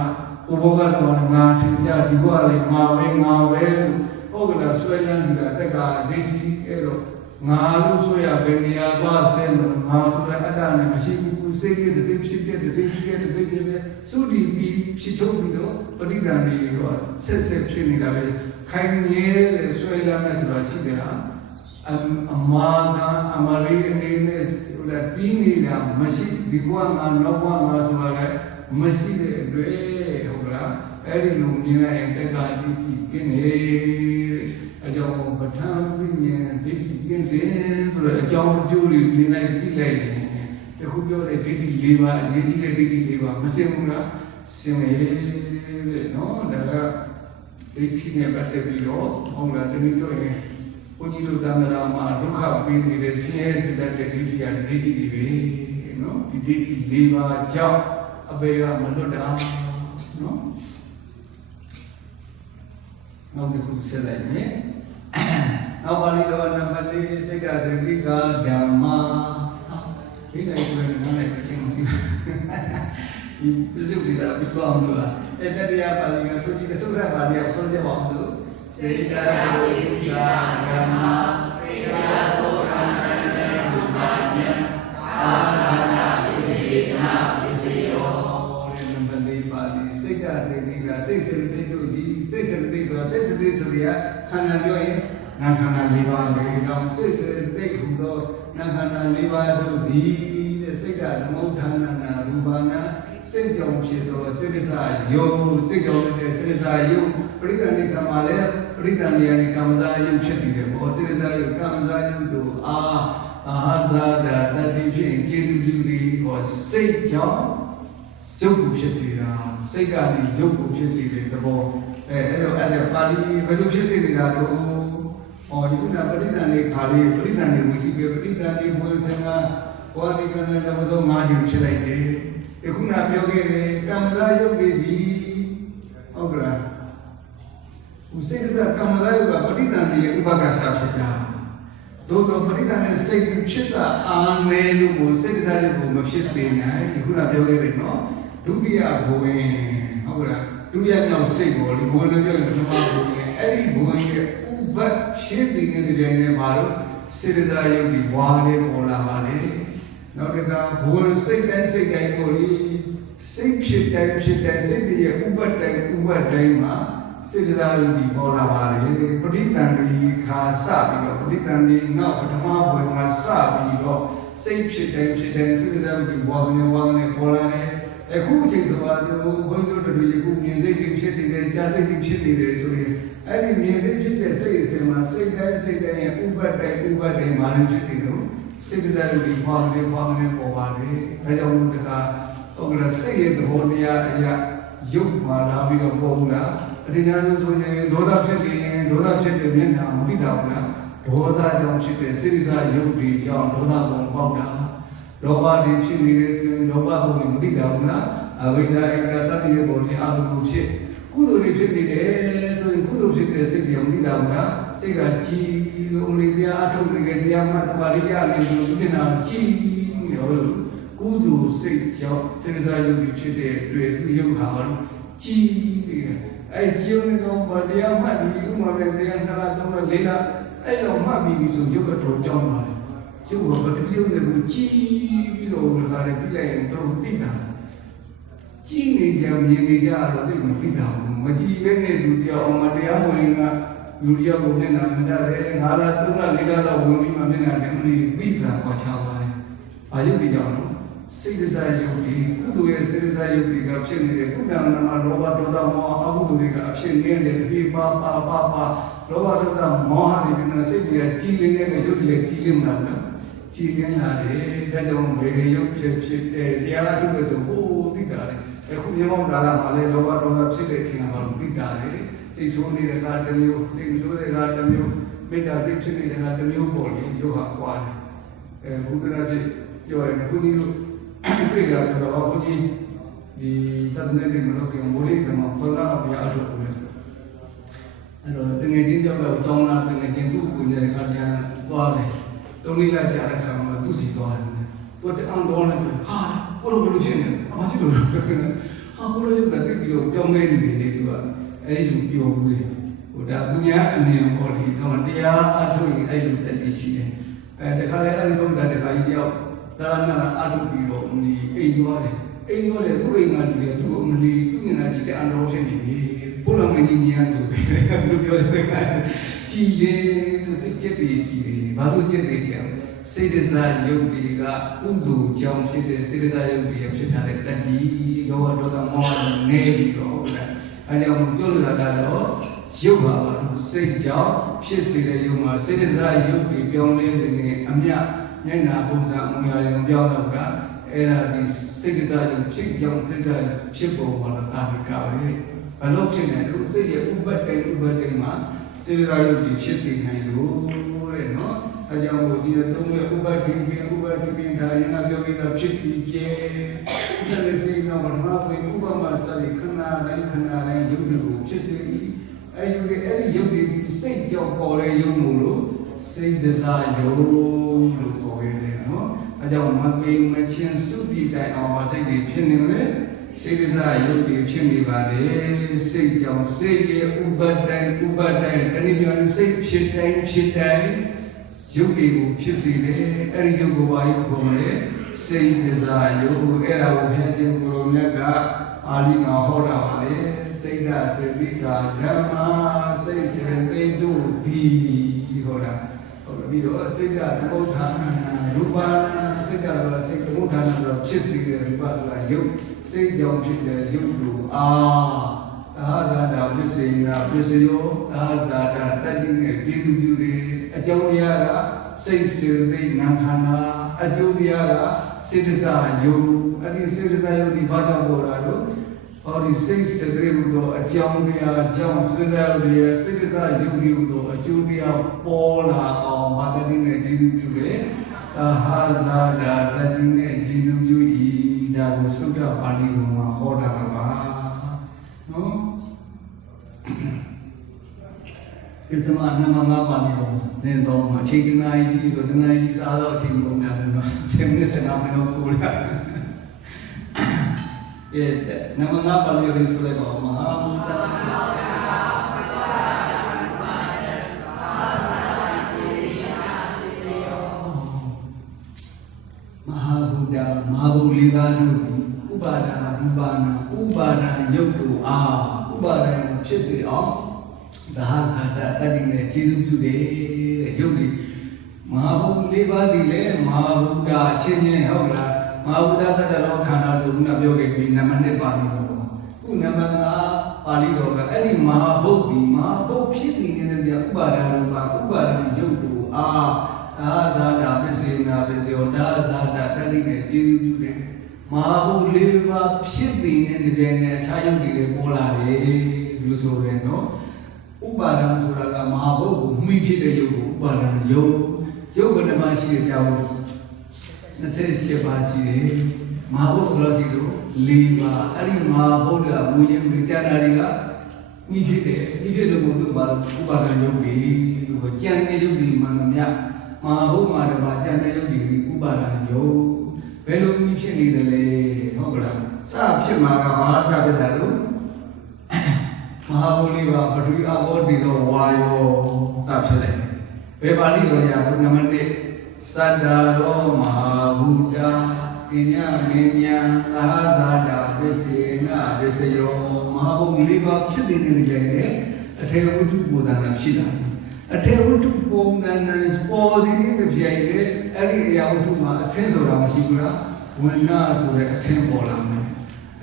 ဘုဘောကတော့ငါသင်ရှားဒီဘဝလေးငါပဲလို့ဟုတ်ကလားဆွဲလန်းနေတာတက္ကရာဒိဋ္ဌိအဲ့တော့ငါလို့ဆိုရဘယ်နေရာသွားဆင်းလို့ငါဆိုတဲ့အတ္တနဲ့မရှိဘူးစိတ်နဲ့တစ်စိတ်ဖြစ်တဲ့တစ်စိတ်ဖြစ်တဲ့တစ်စိတ်ဖြစ်တဲ့သုတိပြီးဖြစ်ချုပ်ပြီးတော့ပဋိသန္ဓေရောဆက်ဖြစ်နေတာပဲခိုင်မြဲတဲ့ဆွဲလန်းတဲ့ဆိုတာရှိတယ်ဟာအမာကအမရိအနေနဲ့ဟိုလားပြီးနေတာမရှိဒီဘဝငါနောက်ဘဝငါဆိုတာလည်းမရှိတဲ့အတွက်ဟုတ်လားအဲ့ဒီလိုမြင်လိုက်ရင်တက္ကရာဒိဋ္ဌိကျင်းနေအကြောင်းပဋ္ဌာန်းပြဉ္ဒိဋ္ဌိကျင်းစဉ်ဆိုတဲ့အကြောင်းအကျိုးတွေမြင်လိုက်သိလိုက်တယ်တခုပြောတဲ့ဒိဋ္ဌိ၄ပါးအရေးကြီးတဲ့ဒိဋ္ဌိ၄ပါးမစင်ဘူးလားစင်တယ်တဲ့နော်ဒါကဒိဋ္ဌိနဲ့ပတ်သက်ပြီးတော့ဟုတ်လားတနည်းပြောရင်ဘုန်းကြီးတို့တန်ត្រာမှာဒုက္ခပေးနေတဲ့ဆင်းရဲစေတတ်တဲ့ဒိဋ္ဌိကဒိဋ္ဌိတွေပဲနော်ဒီဒိဋ္ဌိ၄ပါးကြောင့်အပေကမလွတ်တာနော်နောက်တစ်ခုဆက်လိုက်မယ်နောက်ပါဠိတော်နံပါတ်၄စိတ်ဓာတ်တိကဓမ္မဒီလိုက်ကိုလည်းနားလိုက်ခြင်းမရှိဒီပစ္စည်းတွေဒါပြီးတော့လို့အဲ့တရားပါဠိကဆိုကြည့်သုဒ္ဓပါဠိကဆိုကြပါဦးလို့စိတ်ဓာတ်တိကဓမ္မစိတ်ဓာတ်ကိုခန္ဓာနဲ့ဘုရားမြတ်အာသနာပစ္စည်းနာပစ္စည်းရောဒီနံပါတ်၄ပါဠိစိတ်ဓာတ်တိကစိတ်စရတိတို့ဒီစိတ်စရတိဆိုတာစိတ်စရတိဆိုရခန္ဓာပြောရင်နာခန္ဓာ၄ပါးလေးတော့စိတ်စရတိဟူသောနာခန္ဓာ၄ပါးတို့ဒီတဲ့စိတ်ကသမုဋ္ဌာဏနာရူပနာစိတ်ကြောင့်ဖြစ်သောစိတ်စာယုံစိတ်ကြောင့်တဲ့စိတ်စာယုံပရိသန္တိကမှာလည်းပရိသန္တိယနိကမ္မဇာယုံဖြစ်စီတယ်ပေါ့စိတ်စာယုံကမ္မဇာယုံတို့အာဇာဒတတိဖြင့်ကျေစုပြုသည်ဟောစိတ်ကြောင့်ရုပ်ကိုဖြစ်စေတာစိတ်ကနေရုပ်ကိုဖြစ်စေတဲ့သဘောအဲ့တော့အဲ့ဒါပါဠိဘယ်လိုဖြစ်စေနေတာတော့ဟောဒီကုဏပရိသန္တိခါလေးပရိသန္တိဝိတိပရိသန္တိဘုရားဆင်ကဘောဓိကံတဲ့ဘုသော၅ရှင်ဖြစ်လိုက်တယ်ခုနပြောခဲ့တယ်ကမ္မဇာယုတ်တွေဒီဟုတ်ကလားဥစိတ်ကကမ္မဇာယုတ်ကပဋိသန္ဓေရဲ့ဥပက္ခစာဖြစ်တာသို့တော့ပဋိသန္ဓေစိတ်ဖြစ်စာအာမဲလို့မို့စိတ်ကစားရုပ်ကိုမဖြစ်စေနိုင်ခုနပြောခဲ့တယ်နော်ဒုတိယဘဝင်ဟုတ်ကလား တူရမြောက်စိတ်ပေါ်ဒီဘုံလည်းပြောရင်ဓမ္မဘုံရဲ့အဲ့ဒီဘုံရဲ့ဥပတ်ရှင်းတည်နေတဲ့ကြိုင်နဲ့ပါတော့စေတသာယုတ်ဒီဝါလေးပေါ်လာပါလေနောက်တစ်ခါဘုံစိတ်တိုင်းကိုလေစိတ်ဖြစ်တိုင်းစိတ်ရဲ့ဥပတ်တိုင်းမှာစေတသာယုတ်ဒီပေါ်လာပါလေပဋိသန္ဓေခါစပြီးတော့ပဋိသန္ဓေနောက်ပထမဘုံမှာစပြီးတော့စိတ်ဖြစ်တိုင်းစေတသာယုတ်ဒီဝါကနေပေါ်လာတယ်အခုအချိန်ဆိုတာတို့ဘုန်းကြီးတို့တို့ယခုမြင်စိတ်တွေဖြစ်နေတယ်ကြားစိတ်တွေဖြစ်နေတယ်ဆိုရင်အဲ့ဒီမြင်စိတ်ဖြစ်တဲ့စိတ်အစဉ်မှာစိတ်တိုင်းရဲ့ဥပတ်တိုင်းမှာဖြစ်နေလို့စိတ်တရားတွေပေါ်နေပေါ်ပါလေဒါကြောင့်မို့တခါဟုတ်ကဲ့စိတ်ရဲ့သဘောတရားအရာရုပ်မှာလာပြီးတော့ပေါ်ဘူးလားအတရားဆိုရင်ဒေါသဖြစ်တဲ့မျက်နှာမသိတာဘူးလားဒေါသကြောင့်ဖြစ်တဲ့စိတ်စားရုပ်တွေကြောင့်ဒေါသပုံပေါက်တာလောဘတွေဖြစ်နေတယ်ဆိုရင်လောဘပုံတွေမသိတာဘူးလားအဝိဇ္ဇာအင်္ဂါစတဲ့ပုံတွေအတုကိုဖြစ်ကုသိုလ်တွေဖြစ်နေတယ်ဆိုရင်ကုသိုလ်ဖြစ်တဲ့စိတ်တွေမသိတာဘူးလားစိတ်ကကြည်လုံးလေးတရားအထုတ်နေကြတရားမှတပါးလေးပြနေလို့ဒီနာကြည်ရောကုသိုလ်စိတ်ကြောင့်စေစားယုတ်ဖြစ်တဲ့တွေ့သူယုတ်ဟာတော့ကြည်နေအဲ့ကြည်ုံနေတော့တရားမှတ်ပြီးဥမာပဲတရားနှစ်လသုံးလလေးလအဲ့တော့မှတ်ပြီးဆိုယုတ်ကတော့ကြောင်းပါတယ်ကျုပ်ကဘယ်တည်းနဲ့ကိုကြည်ပြီးတော့ခါရတိလိုက်ရင်တော့သိတာကြည်နေကြမြင်နေကြတော့သိမသိတာဘူးမကြည်ပဲနဲ့လူတရားအောင်မတရားဝင်ကလူတရားကိုမျက်နှာမတတ်တယ်ငါလာသုံးလလေးလတော့ဝင်ပြီးမှမျက်နှာနဲ့မလို့ပြီးတာပေါ်ချပါတယ်။ဘာလို့ပြီးကြောင်လဲစိတ်စားယုတ်ဒီကုသိုလ်ရဲ့စိတ်စားယုတ်ဒီကဖြစ်နေတဲ့ကုသနာမှာလောဘဒေါသမောဟအကုသိုလ်တွေကအဖြစ်နေတဲ့တပိပါလောဘဒေါသမောဟတွေနဲ့စိတ်တွေကကြီးလင်းနေတဲ့ရုပ်တွေကြီးလင်းလာတယ်ကြည်လင်းလာတယ်ဒါကြောင့်ဘယ်ရုပ်ဖြစ်တဲ့တရားထုတ်လို့ဆိုဟိုသိတာလေအခုမြောက်လာလာမှလည်းလောဘဒေါသဖြစ်တဲ့အချိန်မှာသိတာလေစိတ်ဆိုးနေတဲ့ကတမျိုးစိတ်မဆိုးတဲ့ကတမျိုးမေတ္တာစိတ်ဖြစ်နေတဲ့ကတမျိုးပေါ်လေရုပ်ဟာကွာတယ်ဘုရားဖြစ်ပြောရင်ခုနည်းတို့ပြေကြတော့ဘုန်းကြီးဒီသဒ္ဒနေမလို့ကမိုးလေးကမှဘုရားအပြားအထုတ်လို့အဲ့တော့တငယ်ချင်းကြောက်တော့ကြောင်းလာတငယ်ချင်းသူ့ကိုလည်းခါကြံသွားတယ်တုံးလေးလာကြတဲ့ခါမှာသူ့စီသွားတယ်သူတအောင်တော့လည်းဟာကိုလိုဘယ်လိုဖြစ်နေလဲအမကြီးလိုဟာကိုလိုရုပ်ကတိပြီးတော့ပြောင်းလဲနေတယ်လေသူကအဲ့ဒီလိုပြောဘူးလေဟိုဒါသူများအမြင်ပေါ်ဒီတော့တရားအထုတ်ရင်အဲ့လိုတတိရှိတယ်တခါလဲအဲ့ဒီဘုရားတခါကြီးတယောက်ဒါရဏအထုတ်ပြီးတော့အိမ်သွားတယ်သူ့အိမ်ကလူတွေသူ့အမလီသူ့မျက်နှာကြည့်တဲ့အန်တော်ဖြစ်နေတယ်ဘုရားမင်းကြီးများသူပဲဘယ်လိုပြောလဲကြည်ရင်လို့တိကျပြီးစီတယ်ဘာလို့ကျက်နေစီအောင်စေတစာယုတ်ဒီကဥဒုကြောင့်ဖြစ်တဲ့စေတစာယုတ်ဒီဖြစ်ထားတဲ့တတိလောဘဒေါသမောဟနေပြီးတော့အဲကြောင့်ပြောလိုတာကတော့ယုတ်ပါစိတ်ကြောင့်ဖြစ်စေတဲ့ယုတ်မှာစေတစာယုတ်ဒီပြောင်းလဲနေအမြညနာပုံစံအမူအရာတွေပြောင်းတော့ကအဲ့ဒါဒီစိတ်စာယုတ်ဖြစ်ကြောင့်စိတ်စာဖြစ်ပေါ်လာတာဒီကပဲဘလို့ဖြစ်နေလို့စိတ်ရဲ့ဥပတ်တိုင်းမှာစေတစာယုတ်ဒီဖြစ်စေနိုင်လို့တဲ့နော်အဲကြောင့်ဒီသုံးရဲ့ဥပတ်ဒီပြင်ဒါရင်ကပြောပြီးတော့ဖြစ်ပြီးကျဲဒါလည်းစိတ်တော့ဘာမှမဥပမာစရိခဏတိုင်းရုပ်တွေကိုဖြစ်စေပြီးအဲဒီရုပ်တွေစိတ်ကြောင့်ပေါ်တဲ့ရုပ်မို့လို့စိတ်တစားယုတ်လို့ခေါ်ရတယ်နော်အဲကြောင့်မကိမချင်းစုတိတိုင်အောင်စိတ်တွေဖြစ်နေလေစိတ်တစားယုတ်တွေဖြစ်နေပါလေစိတ်ကြောင့်စိတ်ရဲ့ဥပတ်တိုင်းတနည်းပြောရင်စိတ်ဖြစ်တိုင်းရုပ်တွေကိုဖြစ်စေတယ်အဲ့ဒီရုပ်ကိုဘာလို့ခေါ်လဲစိတ်တစားယုတ်အဲ့ဒါကိုဘုရားရှင်ကိုရောမြတ်ကအာလိမှာဟောတာပါလေစိတ်ဓာတ်စေတိကာဓမ္မစိတ်စေတိတို့ဒီဟောတာဟုတ်ပြီပြီးတော့စိတ်ဓာတ်သမုဋ္ဌာနရူပစိတ်ဓာတ်ဆိုတာစိတ်သမုဋ္ဌာနဆိုတာဖြစ်စေတဲ့ရူပဆိုတာယုတ်စိတ်ကြောင့်ဖြစ်တဲ့ယုတ်တို့သာဇာတာပစ္စေနာပစ္စယောသာဇာတာတတ္တိနဲ့ကျေစုပြုတယ်အကြောင်းတရားကစိတ်စေတိနာခန္ဓာအကျိုးတရားကစေတစာယုတ်အဲ့ဒီစေတစာယုတ်ဒီဘာကြောင့်ပေါ်လာလို့ဟောဒီစိတ်စေတရေဟူသောအကြောင်းတရားကြောင့်စေတစာယုတ်ရဲ့စေတစာယုတ်ဒီဟူသောအကျိုးတရားပေါ်လာအောင်ဘာတတိနဲ့ကျေစုပြုတယ်သာဇာတာတတ္တိနဲ့ကျေစုပြု၏ဒါကိုသုတ္တပါဠိတော်မှာဟောတာပါနော်ဒီစမနမငါပါနေတော့နေတော့အချိန်ကနိုင်ကြီးဆိုတနိုင်ကြီးစားတော့အချိန်ကုန်များတယ်နော်7 မိနစ်15မိနစ်ခိုးလာအဲ့တော့ဒီစိတ်ကဘုံထားတယ်ရူပစိတ်ရောသာဇာတာတတ္တိနဲ့ကျေစုပြုတယ်အကြောင်းတရားကစိတ်စေတိနာခန္ဓာအကျိုးတရားပေါ်လာအောင်ဘာတတိနဲ့ကျေစုပြုတယ်သာဇာတာတတ္တိနဲ့ကျေစုပြု၏ဒါကိုသုတ္တပါဠိတော်မှာဟောတာပါနော် Nama paling yang sudah bawa Mahabuddha. Mahabuddha, Mahabulivadu, Ubana, Yoku, Ubana, Chesi, the Hazada, that in the Tizu today, Yogi, Mahabulivadi, Mahabuddha, Chene, Hola, Mahabuddha, the Lokana, the Nabogi, Namane Bani, Unamana, Alidoga, any Mahabogi, in the Ubana, Yoku, Zada, Pesina, Pesio, Zada, Tadine, Tizu. Mahabu liva pshiti in the Vienna, Chayaki, Pola, Lusoveno, Ubaran Suraga, Mahabu, Miki, Ubaran, Yoga Namashi, Nase Sepasi, Mahabu Logiro, Liva, Ari Mahaboga, William Vitanariga, Miki, Ubaran Yogi, Jan Yogi, Manamia, Mahabu Madaba, Jan Yogi, Ubaran Yogi. Belum mungkin ni dale, hoga. Sab cuma bahasa bedaru. Mahabuli berdui awal di Jawa, sab cile. Bebali roja, namanya Sadaro Mahabuddha, inya menya Zada besena beseyo. Mahabuli ciri ni jadi, ada wujud bukan cila. Ada wujud bukan sport ini berjaya. Any Yawutuma, a sense of Ramasura, when Nas were a symbol.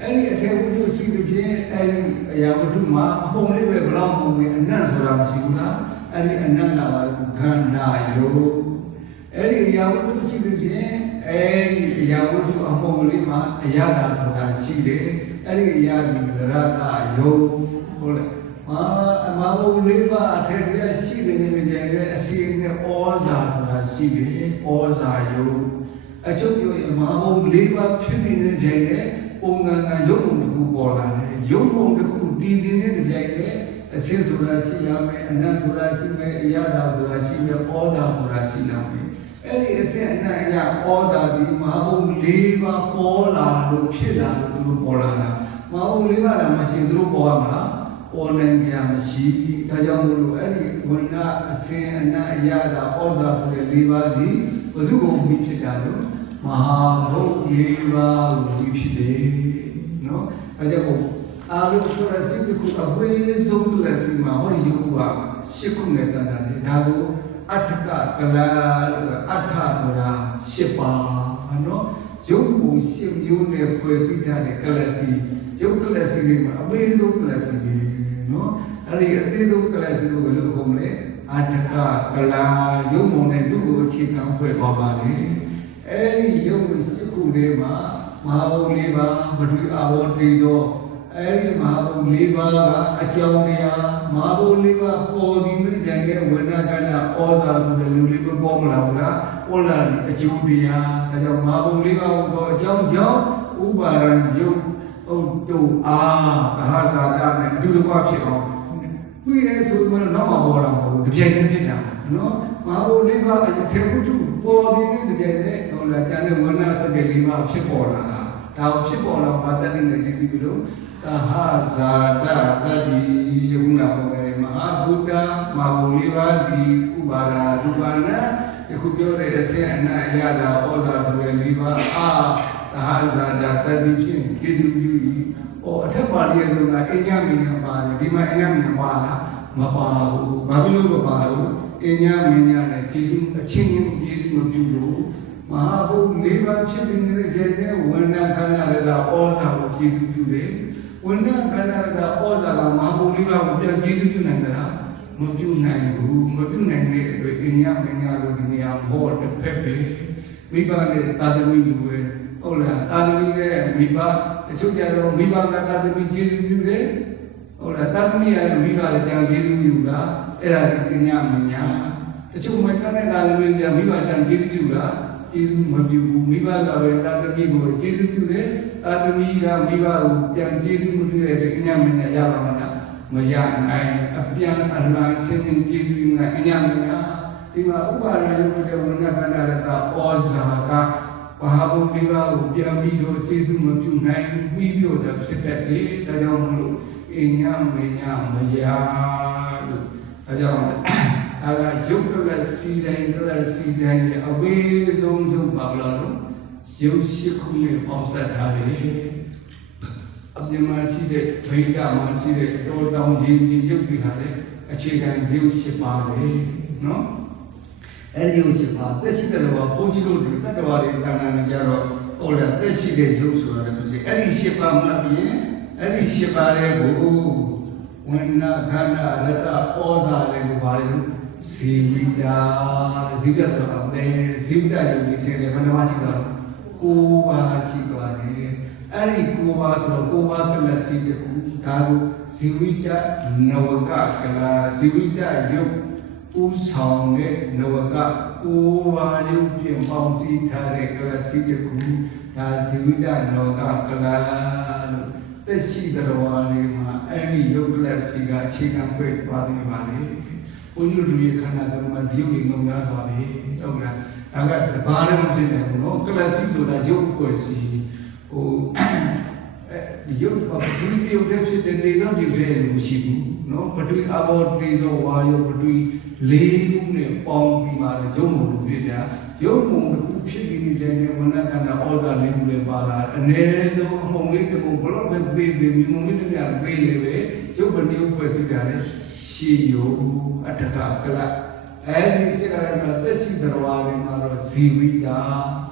Any attempt to see the Jay, any Yawutuma, only were belong with a Nas of Ramasura, any Ananda Ganda Yo. Any Yawut to see the Jay, any Yawut among Lima, a Yada for that Side, any Yadi Rata Yo. Mabu liva attedia siden in the seeing the Oza to that Sibi, Oza yo. I took you in Mabu liva pitting in the Jane, Unga Yomu Bola, Yomu the Ku did in the Jane, a sense of Rasilame, and not to Rasime, Yada to Rasime, Oda to Rasilame. Any essay and Oda, the Mabu liva Pola, Lupilla to Polana. Mabu liva, I must in Drupoama. Online Yamashi, Tajamulu, any Wina, Sena, Yada, Oza for the Liva, the Uzugo Michidado, Mahabu, Liva, Wishide, no? Ajabo, I look for a simple away so blessima, or you are Shikunetana, Dago, Ataka, Kala, Atasura, Shipa, no? Jumbo, Sim, Yune, Poesita, the Kalasi, Jokalasi, amazing Kalasi. No, hari itu kelas itu kalau komle, ada kala, jom mana tu cipta apa bapa ni, jom sekolah mah, mahu leba, berdui awal dizo, mahu leba, acau dia, mahu leba, podi ni jangan wena kana, oza tu dulu leba bomla bola, olah acau dia, kalau mahu leba, acau jauh, ubaran jauh. Oh, do Tahazada, do the watch it on. We also want to know about the Jagan, no? Mahu liva, I tell you, body the Jagan, no, like Jana, the liva, Chipola, now Chipola, but that in the below. Tahazada, the Yuna, Mahabuddha, Mahu liva, the Ubara, Dubana, the Kubio, and Yada, Oza, the liva, Tahazada, the Kizu, or a Tapari, Enyamina Bari, Dima Enyamina, Mapahu, Babilu Babaru, Enyamina, a Chin, Kizu, Judo, Mahabu, Liva, Chipping in the Jane, when Canada, Oza, Kizu today, when Canada, Oza, Mahabu, Liva, Kizu Nanda, Mojuna, Mojuna, Enyamina, Hort, Pepe, Miba, Tadami, Ola, Tadami, Miba, the Chuka, Miba, Tadami, Jizu, Ola, Tadami, Miba, the Jizu, Era, Enyamina, the Chumakana, Tadami, Miba, Jizu, Jizu, Miba, Tadami, Jizu, Tadami, Miba, Jizu, Enyamina, Yamana, Mayan, Apian, and Singing Jizu, Enyamina, Ima Ubara, Oza, Wahabundiwa Ubiamido Tizumotu Nai Mibio da Psitati Tajamulu Inyam Minyam Mayadu Tajam Ala Yukala Sidan Away Zone Bablaro Yoshikumi Pomsatari Abdimasi Toida Masi Down Jimmy Yuki Hare a chicken Yushipari no Eliusipa, this is the Podi Road, that was in Tanajaro, or that this is the Joshua, Eli Shipa Mabi, Eli Shipa Rebu, when Gana, Rata, Oza, Rebu, Sivida, Zivida, Zivida, Vanavashika, Kuba, Shikari, Eli Kuba, Kuba, the Sita, Taru, Sivida, Novaka, Sivida, Yuk. Usong Novaka, Uwa Yuki, Momsi, Tare, Kalasiku, Sivida, Novaka, Kalano, the Sidarwani, any Yokla Siga, Chicken Quick Body Valley, when you do Canada, beauty no matter. I got the bottom of the no classes of the yoke poesy. Oh, yoke of beauty of deficit and days of you no, but we about days of wire, but we lay Pong Pima, Jomo, Yomo, Shiki, when I can also live with Bala, and there's a home with the block with baby, Mumina, Bailey, Joban, you president, see you at a kala. And you say, this is the one, Sivida,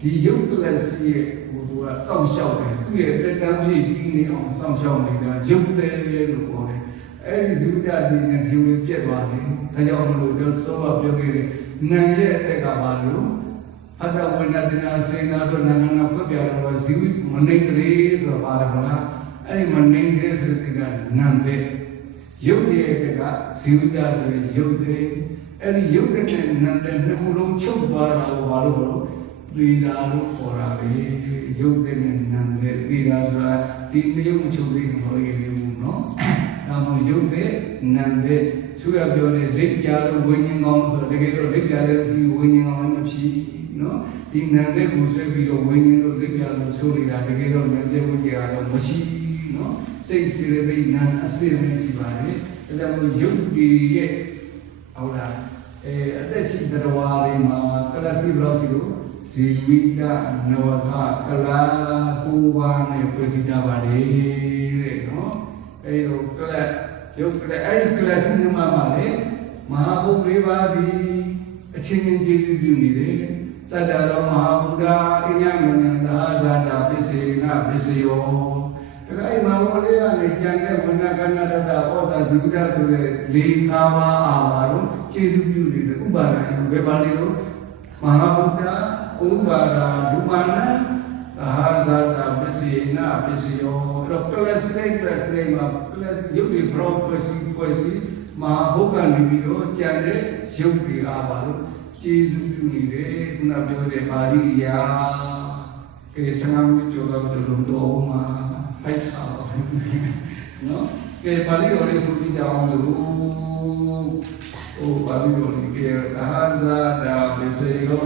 the Yokulas some shouting, we had the Tamji on some shouting, jump there, look on it. And Zivida didn't you will get one, Kayamu, so up your getting, Naya Tekabalu, Pada when Nadina say another Nana Pabia was Zivit, Monday race or Parahana, and Monday race, Nande. Yodeka, Zivida, Yode, and Yodek and Nanda, Nakulo, Chubara, Walu. Vidal for a Yogan and the Vidazra, Didium Chubin for you, no? Now Yode, Nande, Suabio, Lake Yard winning on the Legato, Lake Yard winning on the she, no? In Nande, who said we are winning the Lake Yard, sorry, that the Gator and they would get a machine, no? Say, Siri, none, a serious body, and then you be yet. Aula, that's it, the Warim, Kalasi Brosio. Sivida, Novaka, Kala, Kuba, Presidabade, no? Ayo, class in the Mamale, Mahabu Levadi, a chinging Jesus, Sadara Mahabuda, Yaman, Zada, Pisina, Pisio. I Maholea, and Janga, Vanagana, or the Zuda, so the Likawa, Avaru, Jesus, the Ubara, Bebalino, Mahabuda. Ubara, Dupana, Hazard, Bessina, Bessio, Class, you be broad poesy, Mahogan Libido, Chande, Shuki Avaru, Cheese Unide, Nabio Baria, Kesam, Yoga, Lundoma, I saw. No? Palio is down the room. Oh, Palio, Hazard, Bessio,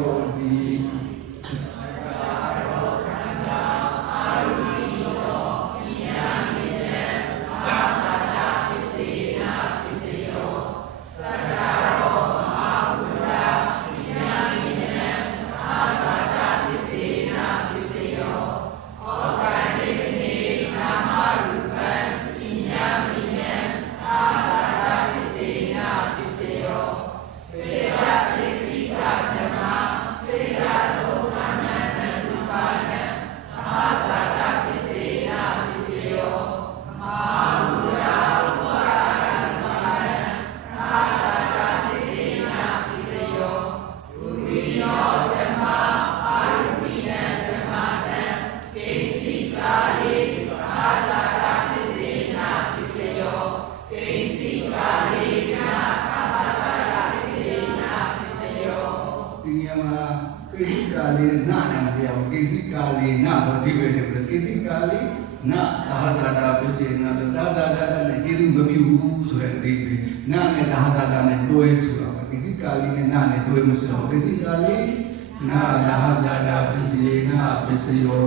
နာလာဇာတာပစ္စယေနာပစ္စယော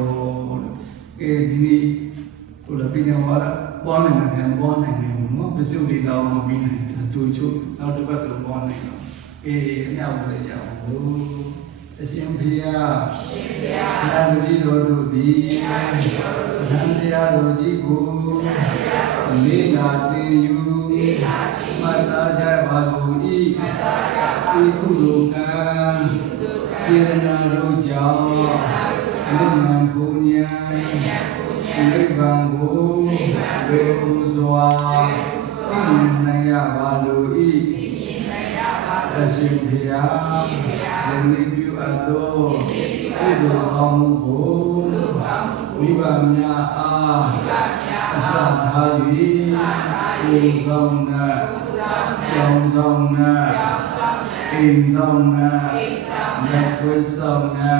ဒီနေ့ကိုယ်ပြနေဝါပေါ်နေတယ်ပေါ်နေတယ်နော်ပစ္စယတွေတော့မပြီးနိုင်တူချို့နောက်တစ်ပတ်ဆိုပေါ်နေတော့အမြောက်ပြကြအောင်အရှင်ဖေယရှင်ဖေယဘုရားတပည့်တော်တို့သည်ဘုရားတရားတော်ကြီးကိုလေးလာသိယူမတ္တာကြပါကုန်၏ဤကုသိုလ်ကံစေရနာတို့ကြောင့်ဉာဏ်ပူညာနိဗ္ဗာန်ကိုဝေဥစွာသိမြင်နိုင်ရပါလို၏အရှင်ဘုရားယနေ့ပြုအပ်သောကုသိုလ်ကောင်းမှုကိုမိဘများအားအစထား၍ကိုယ်ဆောင်နာကျောင်းဆောင်နာအိမ်ဆောင်နာလက်ဝဲဆောင်နာ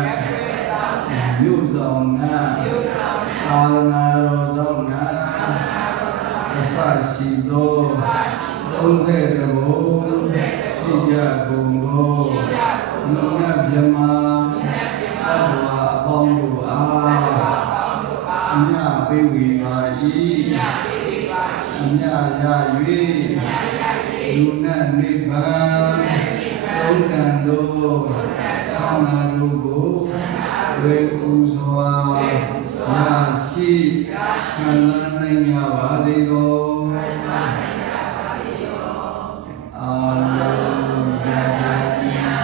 မြို့ဆောင်နာသာသနာတော်ဆောင်နာအစရှိသော30ဘုံရှိကြကုန်သောနတ်မြမသတ္တဝါအပေါင်းတို့အားအမြပေးဝေပါ၏အမြရ၍လူနတ်နိဗ္ဗာန်သုံးတန်သောသံဃာတို့ကိုဝေဥစွာရရှိဆန္ဒနိုင်ကြပါစေသောအာလုံးဇာတိညာ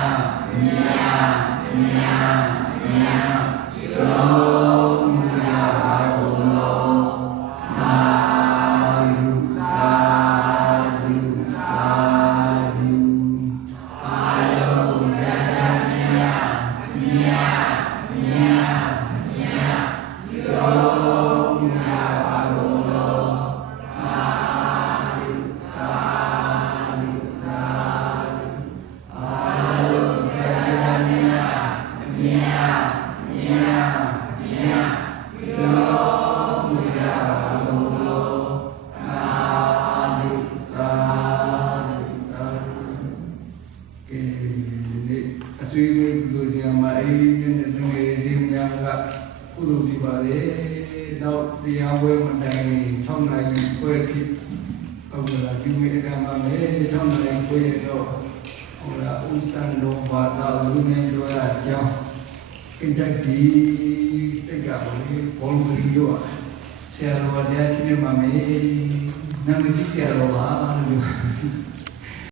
မြာလောမတ္တာဘုံလောသာဓုအာလုံးဇာတိညာမြာလောမတ္တာဘုံလောတရားဝဲမတိုင်6နာရီခွဲထိဟုတ်လားဒီမေကမှာမဲ6နာရီခွဲတော့ဟုတ်လားဥစံတော်ဘာသာလူငယ်တို့အကြောင်းကိတ္တဒီစတကဘာလို့ဘောလ်ရီယောဆရာတော်တရားချင်းမှာမဲနာမည်ဆရာတော်ပါလို့